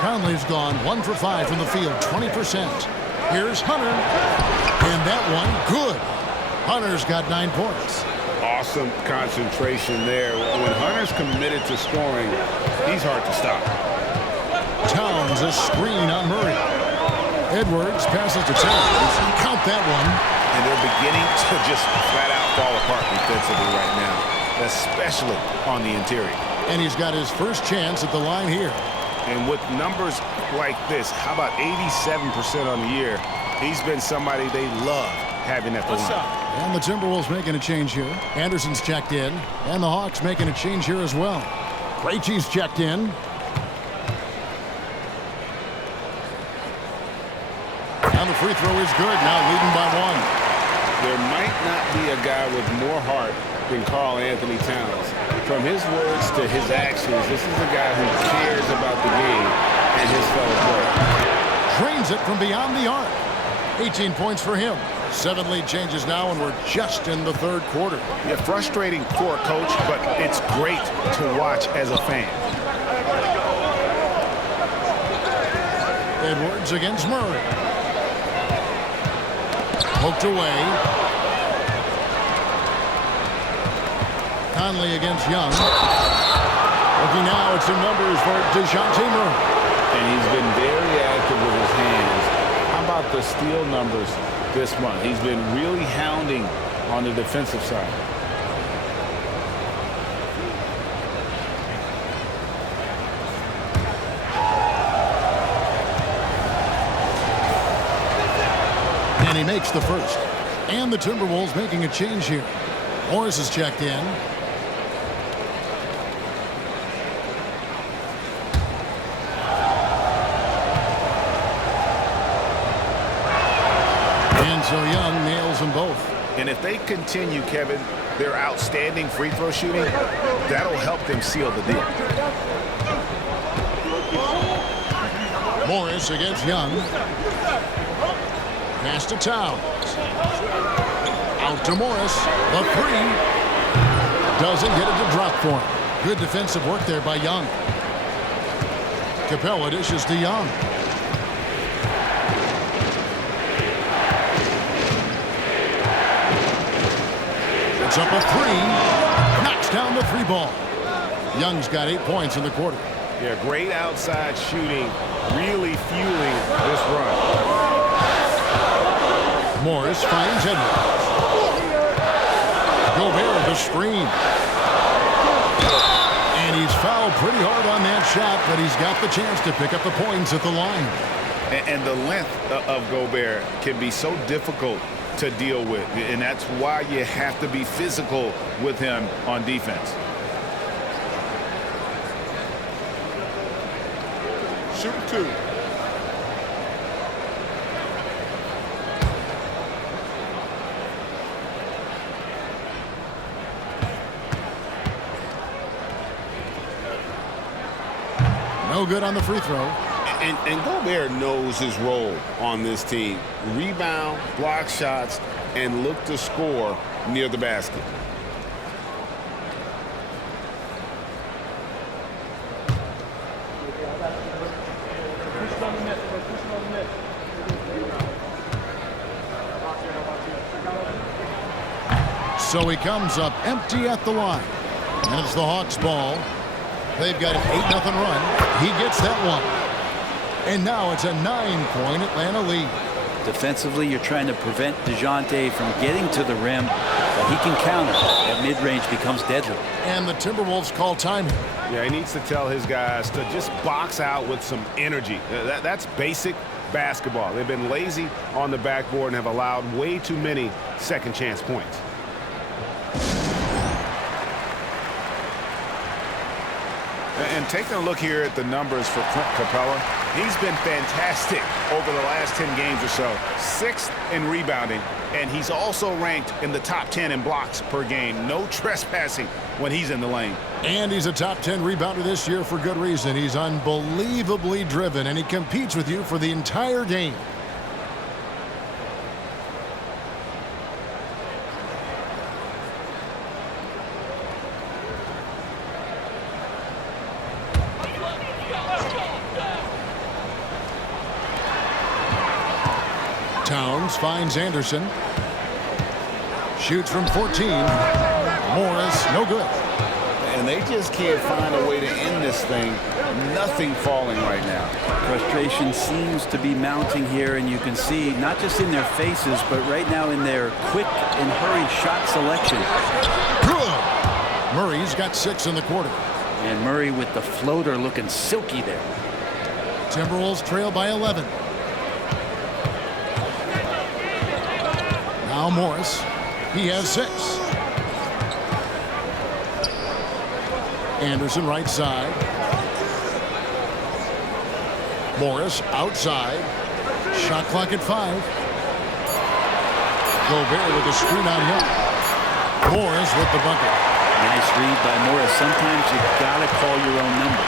Conley's gone 1 for 5 from the field, 20%. Here's Hunter. And that one, good. Hunter's got 9 points. Awesome concentration there. When Hunter's committed to scoring, he's hard to stop. Towns a screen on Murray. Edwards passes to Towns. Count that one. And they're beginning to just flat out fall apart defensively right now, especially on the interior. And he's got his first chance at the line here. And with numbers like this, how about 87% on the year? He's been somebody they love having at the line. And the Timberwolves making a change here. Anderson's checked in. And the Hawks making a change here as well. Krejci's checked in. And the free throw is good. Now leading by 1. There might not be a guy with more heart than Karl Anthony Towns. From his words to his actions, this is a guy who cares about the game and his fellow players. Drains it from beyond the arc. 18 points for him. 7 lead changes now, and we're just in the 3rd quarter. Yeah, frustrating for a coach, but it's great to watch as a fan. Edwards against Murray. Poked away. Conley against Young. Looking now at some numbers for DeJounte Murray. And he's been very active with his hands. How about the steal numbers this month? He's been really hounding on the defensive side. And he makes the first. And the Timberwolves making a change here. Morris is checked in. And so Young nails them both. And if they continue, Kevin, their outstanding free throw shooting, that'll help them seal the deal. Morris against Young. Pass to Towns. Out to Morris. The 3. Doesn't get it to drop for him. Good defensive work there by Young. Capella dishes to Young. It's up a 3. Knocks down the 3 ball. Young's got 8 points in the quarter. Yeah, great outside shooting, really fueling this run. Morris finds Edwards. Gobert the screen. And he's fouled pretty hard on that shot, but he's got the chance to pick up the points at the line. And the length of Gobert can be so difficult to deal with, and that's why you have to be physical with him on defense. Shoot 2. No good on the free throw. And Gobert knows his role on this team. Rebound, block shots, and look to score near the basket. So he comes up empty at the line. And it's the Hawks ball. They've got an 8-0 run. He gets that one. And now it's a 9-point Atlanta lead. Defensively, you're trying to prevent DeJounte from getting to the rim, but he can counter. That mid-range becomes deadly. And the Timberwolves call timing. Yeah, he needs to tell his guys to just box out with some energy. That's basic basketball. They've been lazy on the backboard and have allowed way too many second chance points. And taking a look here at the numbers for Clint Capella, he's been fantastic over the last 10 games or so. 6th in rebounding, and he's also ranked in the top 10 in blocks per game. No trespassing when he's in the lane. And he's a top 10 rebounder this year for good reason. He's unbelievably driven, and he competes with you for the entire game. Towns finds Anderson. Shoots from 14. Morris, no good. And they just can't find a way to end this thing. Nothing falling right now. Frustration seems to be mounting here, and you can see not just in their faces, but right now in their quick and hurried shot selection. Good. Murray's got 6 in the quarter. And Murray with the floater looking silky there. Timberwolves trail by 11. Now Morris. He has 6. Anderson right side. Morris outside. Shot clock at 5. Gobert with a screen on him. Morris with the bucket. Nice read by Morris. Sometimes you gotta call your own number.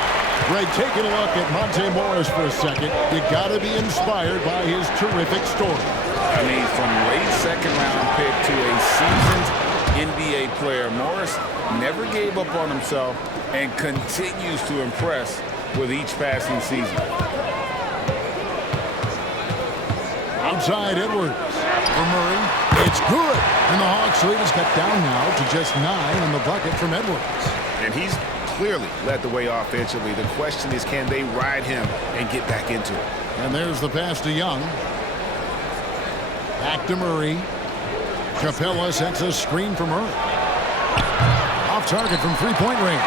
Greg, taking a look at Monte Morris for a second, you gotta be inspired by his terrific story. I mean, from late second-round pick to a seasoned NBA player, Morris never gave up on himself and continues to impress with each passing season. Outside Edwards for Murray. It's good. And the Hawks lead is cut down now to just 9 on the bucket from Edwards. And he's clearly led the way offensively. The question is, can they ride him and get back into it? And there's the pass to Young. Back to Murray. Capella sets a screen for Murray. Off target from three-point range.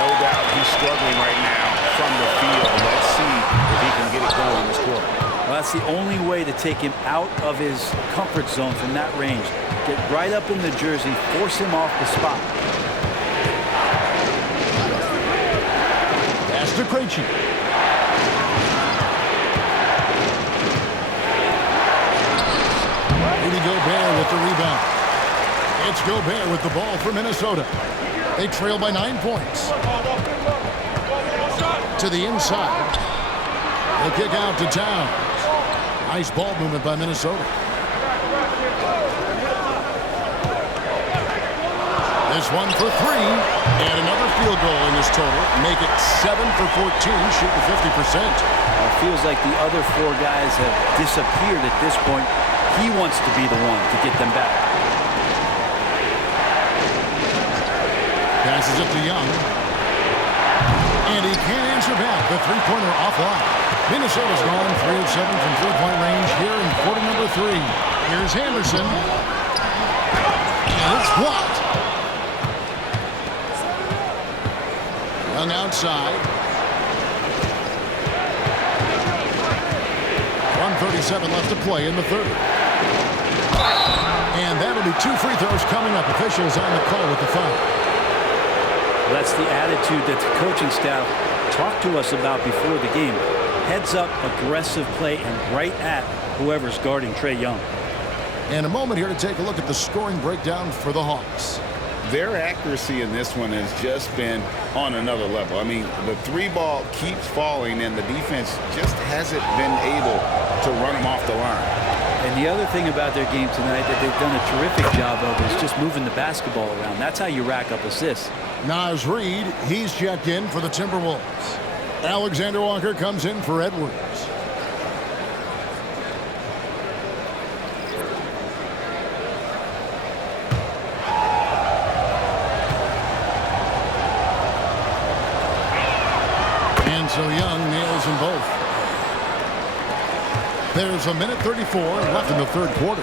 No doubt he's struggling right now from the field. Let's see if he can get it going this quarter. Well, that's the only way to take him out of his comfort zone from that range. Get right up in the jersey, force him off the spot. Pass to Krejci. Rudy Gobert with the rebound. It's Gobert with the ball for Minnesota. They trail by 9 points. To the inside. They kick out to Towns. Nice ball movement by Minnesota. This one for 3. And another field goal in this total. Make it 7 for 14, shooting 50%. It feels like the other 4 guys have disappeared at this point. He wants to be the one to get them back. Passes it to Young. And he can't answer back. The three-pointer offline. Minnesota's gone 3 of 7 from three-point range here in quarter number 3. Here's Anderson. And it's blocked. Young outside. 1:37 left to play in the third. And that'll be 2 free throws coming up. Officials on the call with the foul. Well, that's the attitude that the coaching staff talked to us about before the game. Heads up, aggressive play, and right at whoever's guarding Trae Young. And a moment here to take a look at the scoring breakdown for the Hawks. Their accuracy in this one has just been on another level. I mean, the three ball keeps falling, and the defense just hasn't been able to run them off the line. And the other thing about their game tonight that they've done a terrific job of is just moving the basketball around. That's how you rack up assists. Naz Reid, he's checked in for the Timberwolves. Alexander Walker comes in for Edwards. And so Young nails them both. There's a minute 34 left in the third quarter.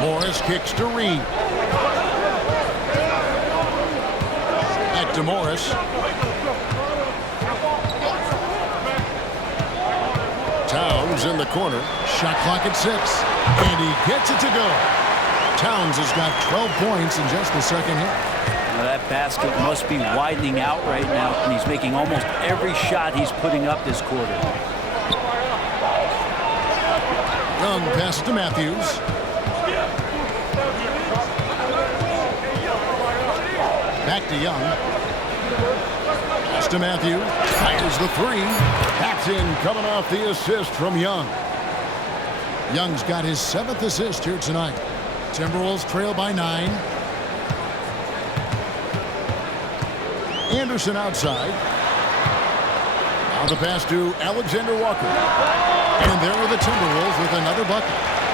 Morris kicks to Reid. Back to Morris. Towns in the corner. Shot clock at 6. And he gets it to go. Towns has got 12 points in just the second half. Now that basket must be widening out right now, and he's making almost every shot he's putting up this quarter. Young passes to Matthews. Back to Young. Pass to Matthews. Fires the three. That's in, coming off the assist from Young. Young's got his 7th assist here tonight. Timberwolves trail by 9. Anderson outside. Now the pass to Alexander Walker. And there are the Timberwolves with another bucket.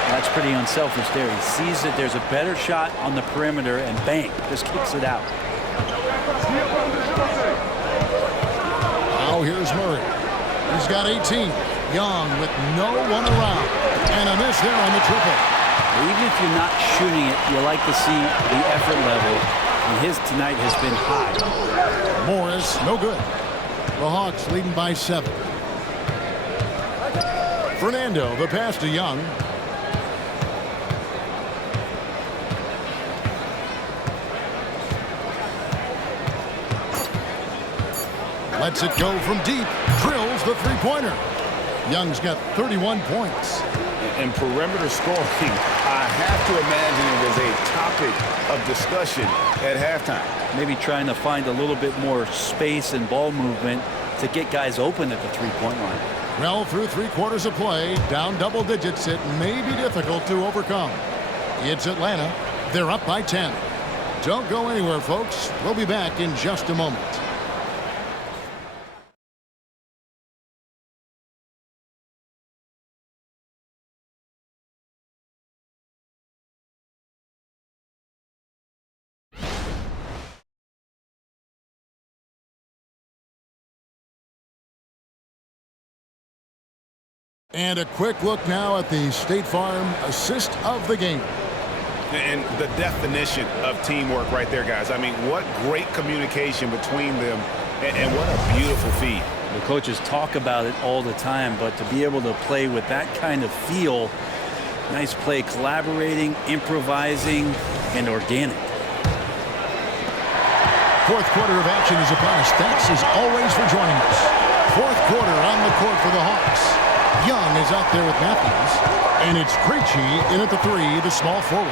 That's pretty unselfish there. He sees that there's a better shot on the perimeter and bang, just kicks it out. Now here's Murray. He's got 18. Young with no one around. And a miss there on the triple. Even if you're not shooting it, you like to see the effort level. And his tonight has been high. Morris, no good. The Hawks leading by 7. Fernando, the pass to Young. Lets it go from deep. Drills the three-pointer. Young's got 31 points. And perimeter scoring, I have to imagine it was a topic of discussion at halftime. Maybe trying to find a little bit more space and ball movement to get guys open at the three-point line. Well, through 3 quarters of play, down double digits, it may be difficult to overcome. It's Atlanta. They're up by 10. Don't go anywhere, folks. We'll be back in just a moment. And a quick look now at the State Farm assist of the game. And the definition of teamwork right there, guys. I mean, what great communication between them, and what a beautiful feed. The coaches talk about it all the time, but to be able to play with that kind of feel, nice play, collaborating, improvising, and organic. Fourth quarter of action is upon us. Thanks as always for joining us. Fourth quarter on the court for the Hawks. Young is out there with Matthews. And it's Krejci in at the 3, the small forward.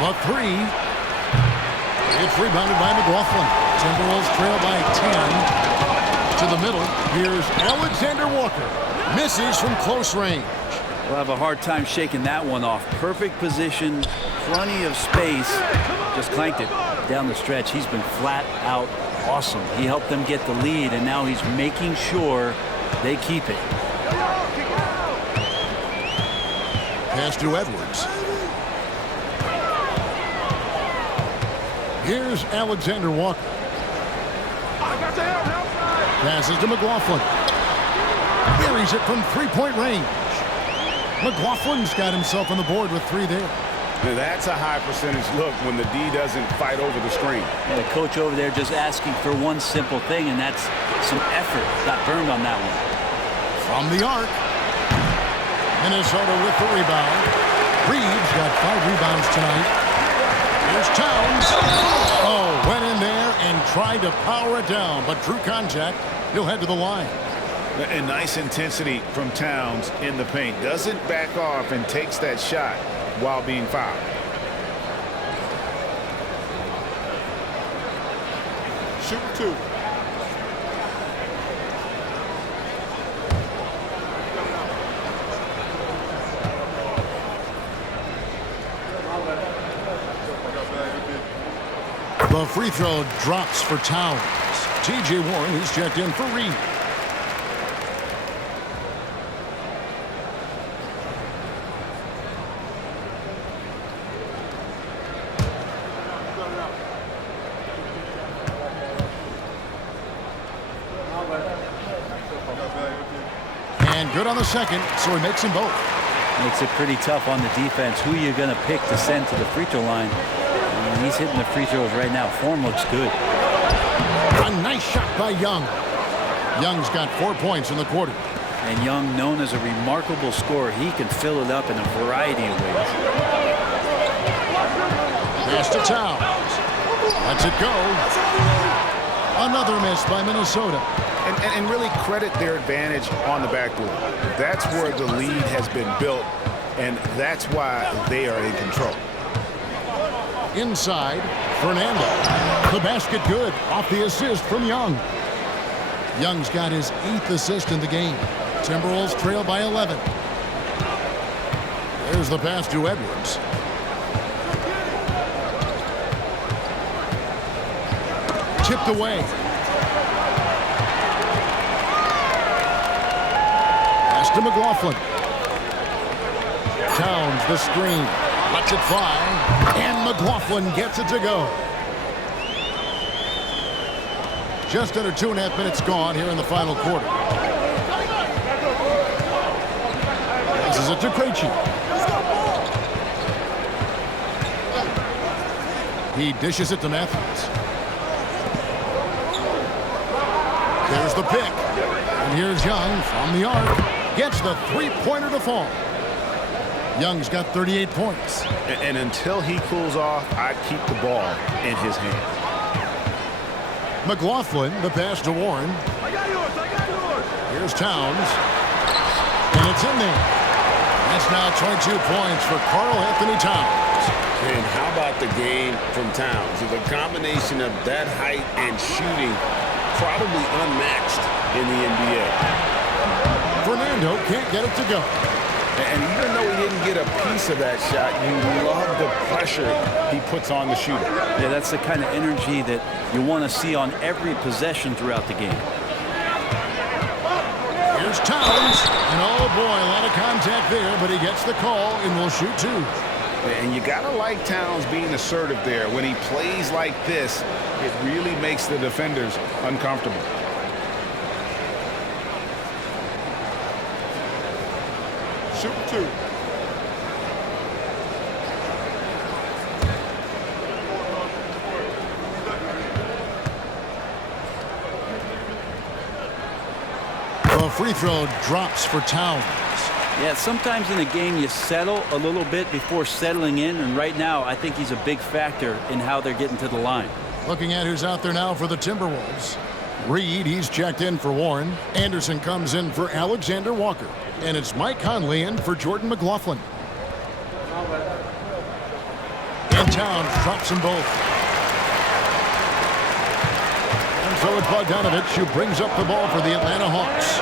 The 3. It's rebounded by McLaughlin. Timberwolves trail by 10. To the middle. Here's Alexander Walker. Misses from close range. We'll have a hard time shaking that one off. Perfect position, plenty of space. Just clanked it down the stretch. He's been flat out awesome. He helped them get the lead, and now he's making sure they keep it. Pass to Edwards. Here's Alexander Walker. Passes to McLaughlin. Buries it from three-point range. McLaughlin's got himself on the board with 3 there. Now that's a high percentage look when the D doesn't fight over the screen. And the coach over there just asking for one simple thing, and that's some effort. Got burned on that one. From the arc. Minnesota with the rebound. Reeves got 5 rebounds tonight. Here's Towns. Oh, went in there and tried to power it down, but drew contact. He'll head to the line. A nice intensity from Towns in the paint. Doesn't back off and takes that shot while being fouled. Shooting 2. The free throw drops for Towns. T.J. Warren, he's checked in for Reed. And good on the second, so he makes them both. Makes it pretty tough on the defense. Who are you going to pick to send to the free throw line? And he's hitting the free throws right now. Form looks good. A nice shot by Young. Young's got 4 points in the quarter. And Young, known as a remarkable scorer, he can fill it up in a variety of ways. Pass to Towns. Lets it go. Another miss by Minnesota. And really credit their advantage on the backboard. That's where the lead has been built, and that's why they are in control. Inside, Fernando. The basket good off the assist from Young. Young's got his 8th assist in the game. Timberwolves trail by 11. There's the pass to Edwards. Tipped away. Pass to McLaughlin. Towns the screen. Lets it fly. And McLaughlin gets it to go. Just under 2.5 minutes gone here in the final quarter. This is it to Krejci. He dishes it to Matthews. There's the pick. And here's Young from the arc. Gets the three-pointer to fall. Young's got 38 points. And until he cools off, I'd keep the ball in his hand. McLaughlin, the pass to Warren. Here's Towns. And it's in there. That's now 22 points for Karl Anthony Towns. And how about the game from Towns? The combination of that height and shooting, probably unmatched in the NBA. Fernando can't get it to go. And even though he didn't get a piece of that shot, you love the pressure he puts on the shooter. Yeah, that's the kind of energy that you want to see on every possession throughout the game. Here's Towns. And oh boy, a lot of contact there, but he gets the call and will shoot 2. And you got to like Towns being assertive there. When he plays like this, it really makes the defenders uncomfortable. Shooting 2. The free throw drops for Towns. Yeah, sometimes in a game you settle a little bit before settling in, and right now I think he's a big factor in how they're getting to the line. Looking at who's out there now for the Timberwolves. Reed, he's checked in for Warren. Anderson comes in for Alexander Walker. And it's Mike Conley in for Jordan McLaughlin. And Towns drops them both. And so it's Bogdanovich who brings up the ball for the Atlanta Hawks.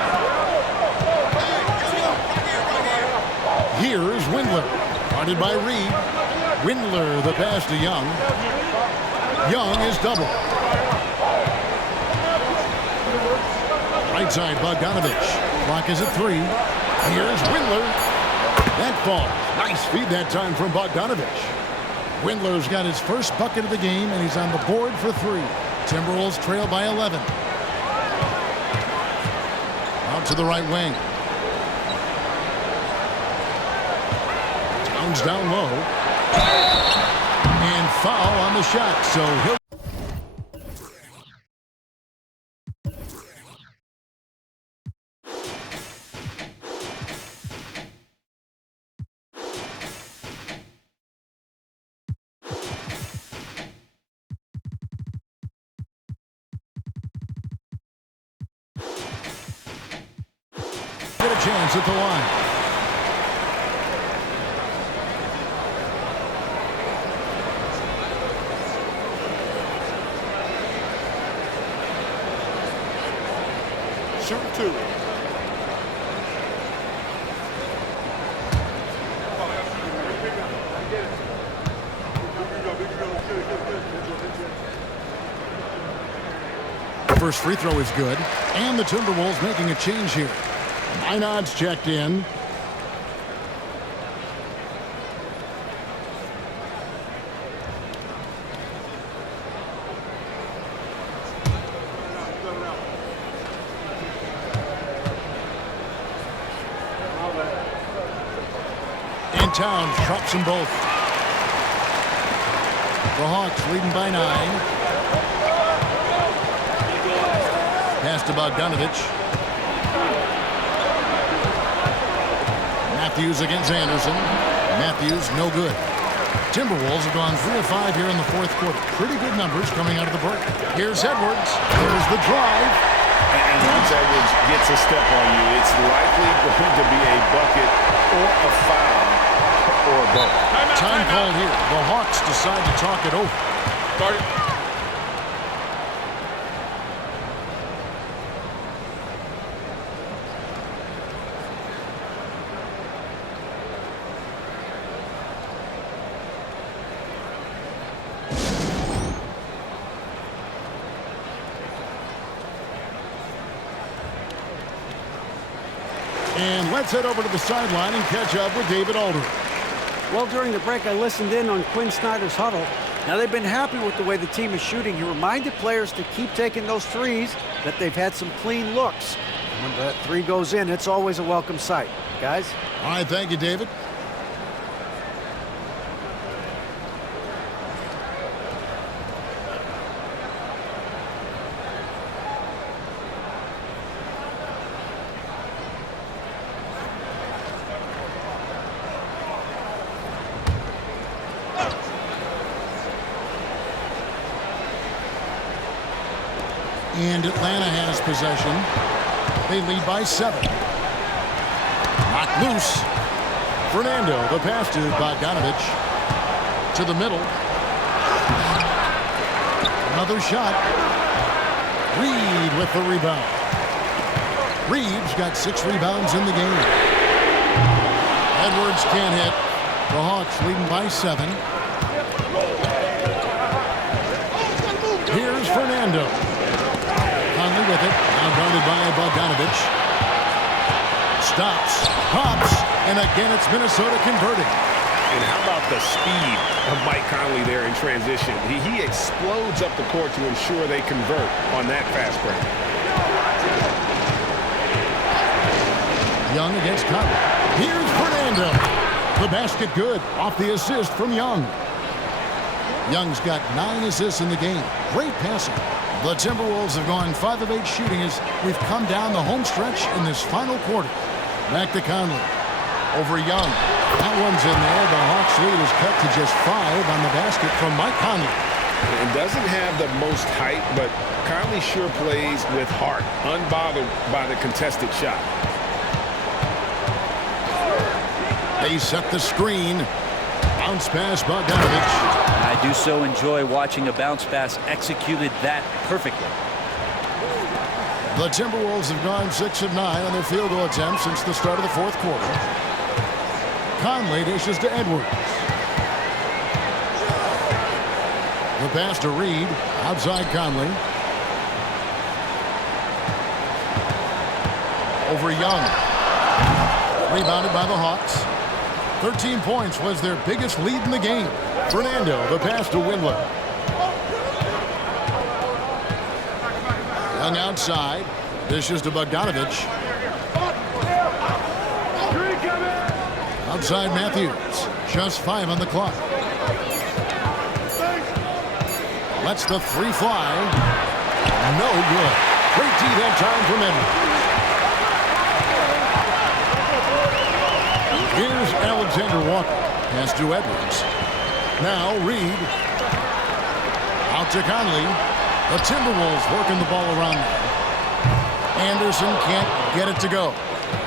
Here's Windler. Guarded by Reed. Windler the pass to Young. Young is double. Right side, Bogdanovich. Clock is at 3. Here's Windler. That ball. Nice feed that time from Bogdanovich. Windler's got his first bucket of the game, and he's on the board for 3. Timberwolves trail by 11. Out to the right wing. Towns down low. And foul on the shot, so he'll... get a chance at the line. Shooting 2. The first free throw is good. And the Timberwolves making a change here. Minod's checked in. Towns drops them both. The Hawks leading by 9. Pass to Bogdanovich. Matthews against Anderson. Matthews no good. Timberwolves have gone 3 of 5 here in the fourth quarter. Pretty good numbers coming out of the break. Here's Edwards. There's the drive. And once Edwards gets a step on you, it's likely going to be a bucket or a foul. Or both. Time called here. The Hawks decide to talk it over. Start it. And let's head over to the sideline and catch up with David Aldridge. Well, during the break, I listened in on Quinn Snyder's huddle. Now, they've been happy with the way the team is shooting. He reminded players to keep taking those threes, that they've had some clean looks. And when that 3 goes in, it's always a welcome sight. Guys? All right, thank you, David. And Atlanta has possession. They lead by 7. Knocked loose. Fernando, the pass to Bogdanovich. To the middle. Another shot. Reed with the rebound. Reed's got 6 rebounds in the game. Edwards can't hit. The Hawks leading by 7. Here's Fernando. Conley with it. Now guarded by Bogdanovich. Stops. Pops. And again, it's Minnesota converting. And how about the speed of Mike Conley there in transition? He explodes up the court to ensure they convert on that fast break. Young against Conley. Here's Fernando. The basket good. Off the assist from Young. Young's got 9 assists in the game. Great passing. The Timberwolves have gone 5 of 8 shooting as we've come down the home stretch in this final quarter. Back to Conley. Over Young. That one's in there. The Hawks lead is cut to just 5 on the basket from Mike Conley. And doesn't have the most height, but Conley sure plays with heart, unbothered by the contested shot. They set the screen. Bounce pass Bogdanovich. I do so enjoy watching a bounce pass executed that perfectly. The Timberwolves have gone 6 of 9 on their field goal attempts since the start of the fourth quarter. Conley dishes to Edwards. The pass to Reed. Outside Conley. Over Young. Rebounded by the Hawks. 13 points was their biggest lead in the game. Fernando, the pass to Windler. Young outside. Dishes to Bogdanovich. Outside Matthews. Just 5 on the clock. Lets the 3 fly. No good. Great D that time from Edwards. Here's Alexander Walker. Pass to Edwards. Now Reed. Out to Conley. The Timberwolves working the ball around there. Anderson can't get it to go.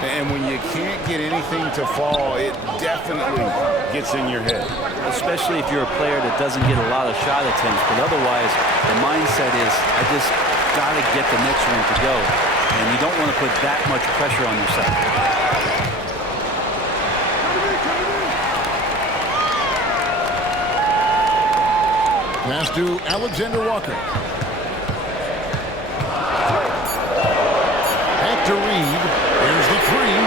And when you can't get anything to fall, it definitely gets in your head. Especially if you're a player that doesn't get a lot of shot attempts. But otherwise, the mindset is, I just got to get the next one to go. And you don't want to put that much pressure on yourself. Pass to Alexander Walker. Back to Reed. Here's the three.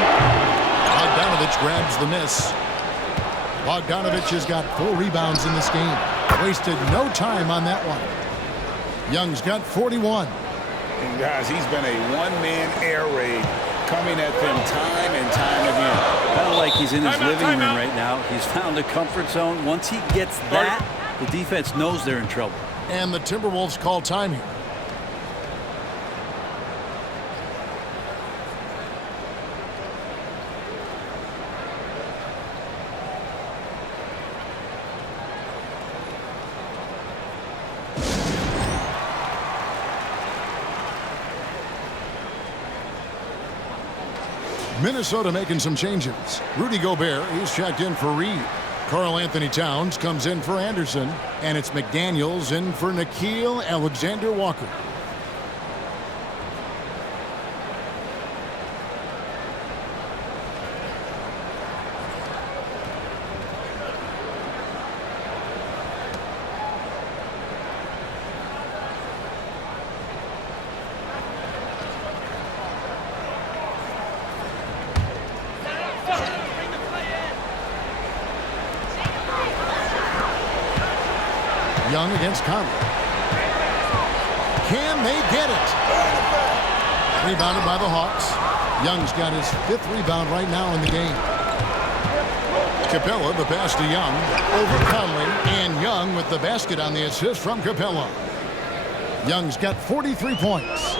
Bogdanovich grabs the miss. Bogdanovich has got 4 rebounds in this game. Wasted no time on that one. Young's got 41. And guys, he's been a one-man air raid coming at them time and time again. Kind of like he's in his living room right now. He's found a comfort zone. Once he gets that, the defense knows they're in trouble. And the Timberwolves call time here. Minnesota making some changes. Rudy Gobert, he's checked in for Reed. Karl Anthony Towns comes in for Anderson. And it's McDaniels in for Nickeil Alexander-Walker. Young against Conley. Can they get it? Rebounded by the Hawks. Young's got his 5th rebound right now in the game. Capella, the pass to Young. Over Conley. And Young with the basket on the assist from Capella. Young's got 43 points.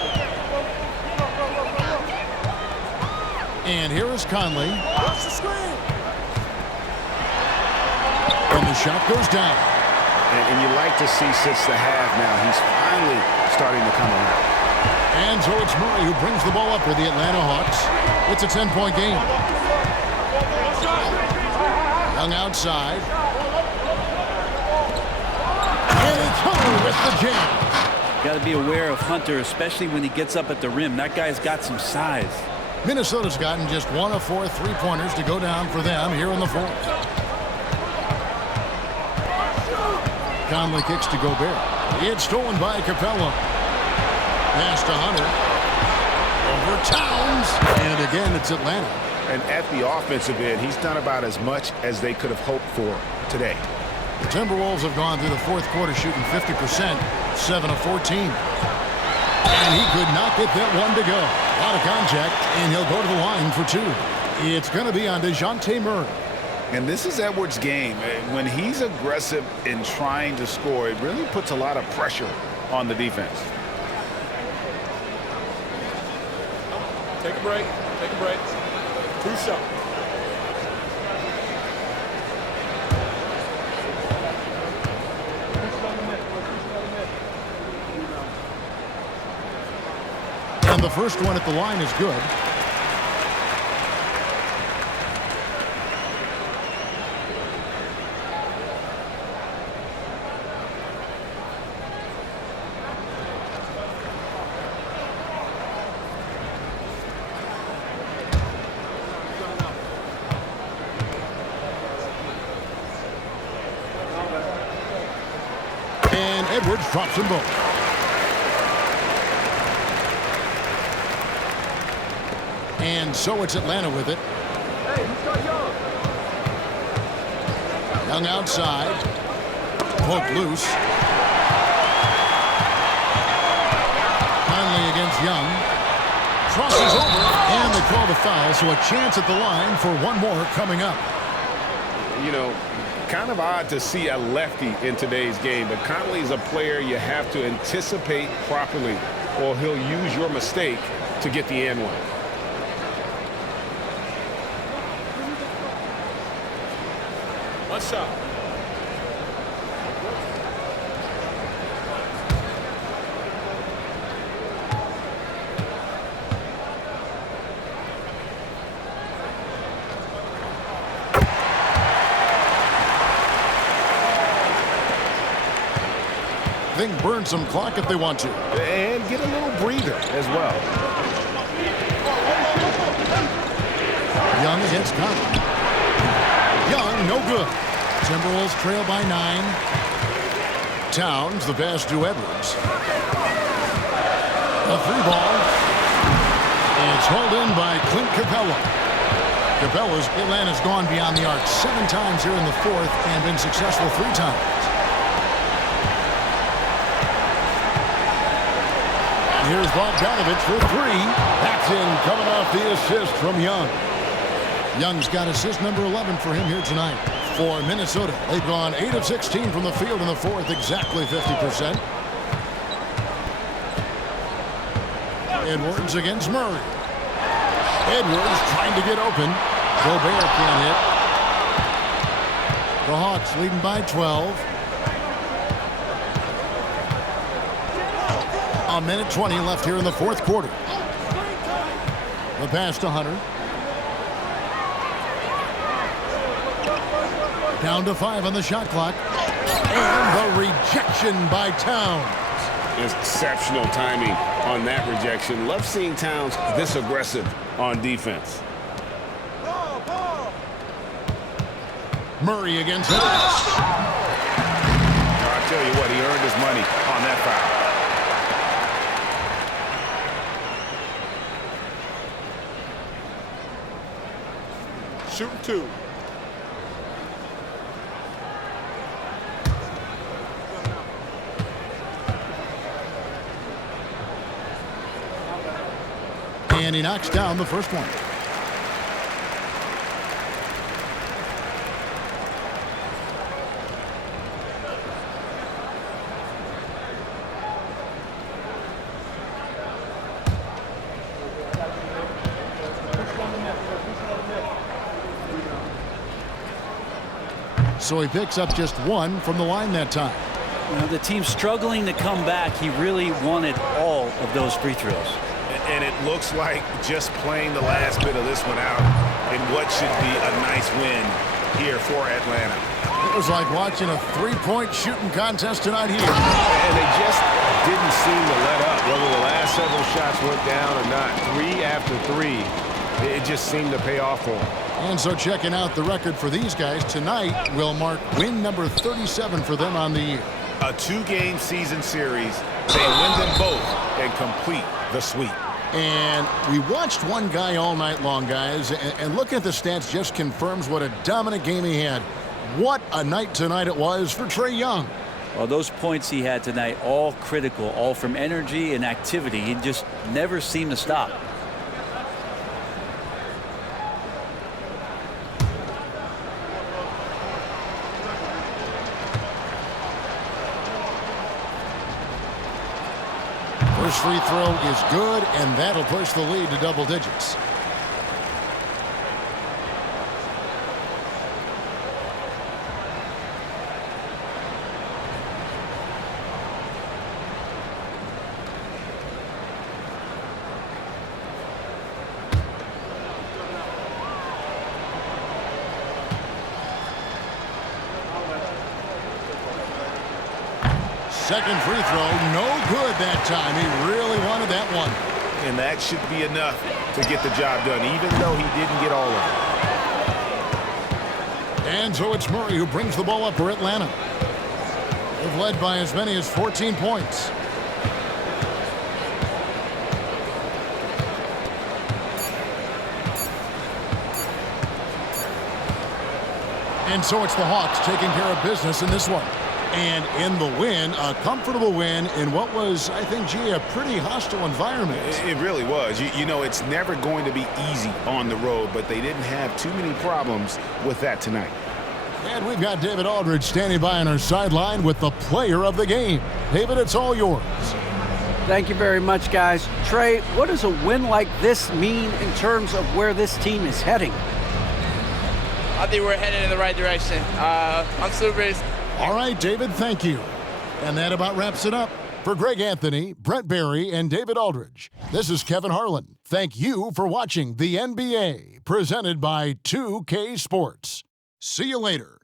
And here is Conley. And the shot goes down. And you like to see since the half now, he's finally starting to come around. And so it's Murray who brings the ball up for the Atlanta Hawks. It's a 10-point game. Young outside. And it's Hunter with the jam. Got to be aware of Hunter, especially when he gets up at the rim. That guy's got some size. Minnesota's gotten just 1 of 4 three-pointers to go down for them here in the 4th. Conley kicks to Gobert. It's stolen by Capella. Pass to Hunter. Over Towns. And again, it's Atlanta. And at the offensive end, he's done about as much as they could have hoped for today. The Timberwolves have gone through the 4th quarter shooting 50%, 7 of 14. And he could not get that one to go. A lot of contact, and he'll go to the line for 2. It's going to be on DeJounte Murray. And this is Edwards' game. When he's aggressive in trying to score, it really puts a lot of pressure on the defense. Take a break. Take a break. 2 shots. And the first one at the line is good. And Edwards drops them both. And so it's Atlanta with it. Young outside. Poke loose. Conley against Young. Crosses over. And they call the foul, so a chance at the line for one more coming up. You know, kind of odd to see a lefty in today's game, but Conley's a player you have to anticipate properly, or he'll use your mistake to get the and one. One shot. They can burn some clock if they want to. And get a little breather as well. Young against Conley. Young, no good. Timberwolves trail by 9. Towns, the pass to Edwards. A 3-ball. It's hauled in by Clint Capella. Atlanta's gone beyond the arc 7 times here in the 4th and been successful 3 times. Here's Bogdanovich for 3. That's in, coming off the assist from Young. Young's got assist number 11 for him here tonight. For Minnesota, they've gone 8 of 16 from the field in the 4th, exactly 50%. Edwards against Murray. Edwards trying to get open. Gobert can't hit. The Hawks leading by 12. A minute 20 left here in the 4th quarter. The pass to Hunter. Down to 5 on the shot clock. And the rejection by Towns. Exceptional timing on that rejection. Love seeing Towns this aggressive on defense. Murray against Edwards. I tell you what, he earned his money on that foul. Shooting 2. And he knocks down the first one. So he picks up just 1 from the line that time. You know, the team's struggling to come back. He really wanted all of those free throws. And it looks like just playing the last bit of this one out in what should be a nice win here for Atlanta. It was like watching a 3-point shooting contest tonight here. And they just didn't seem to let up, whether the last several shots went down or not. 3 after 3, it just seemed to pay off for them. And so checking out the record for these guys tonight will mark win number 37 for them on the year. A 2-game season series. They win them both and complete the sweep. And we watched one guy all night long, guys, and looking at the stats just confirms what a dominant game he had. What a night tonight it was for Trae Young. Well, those points he had tonight, all critical, all from energy and activity. He just never seemed to stop. First free throw is good, and that'll push the lead to double digits. Second free throw, no good that time. He really wanted that one. And that should be enough to get the job done, even though he didn't get all of it. And so it's Murray who brings the ball up for Atlanta. They've led by as many as 14 points. And so it's the Hawks taking care of business in this one. And in the win, a comfortable win in what was, I think, gee, a pretty hostile environment. It really was. You know, it's never going to be easy on the road, but they didn't have too many problems with that tonight. And we've got David Aldridge standing by on our sideline with the player of the game. David, it's all yours. Thank you very much, guys. Trae, what does a win like this mean in terms of where this team is heading? I think we're heading in the right direction. I'm super. All right, David, thank you. And that about wraps it up. For Greg Anthony, Brent Barry, and David Aldridge, this is Kevin Harlan. Thank you for watching the NBA, presented by 2K Sports. See you later.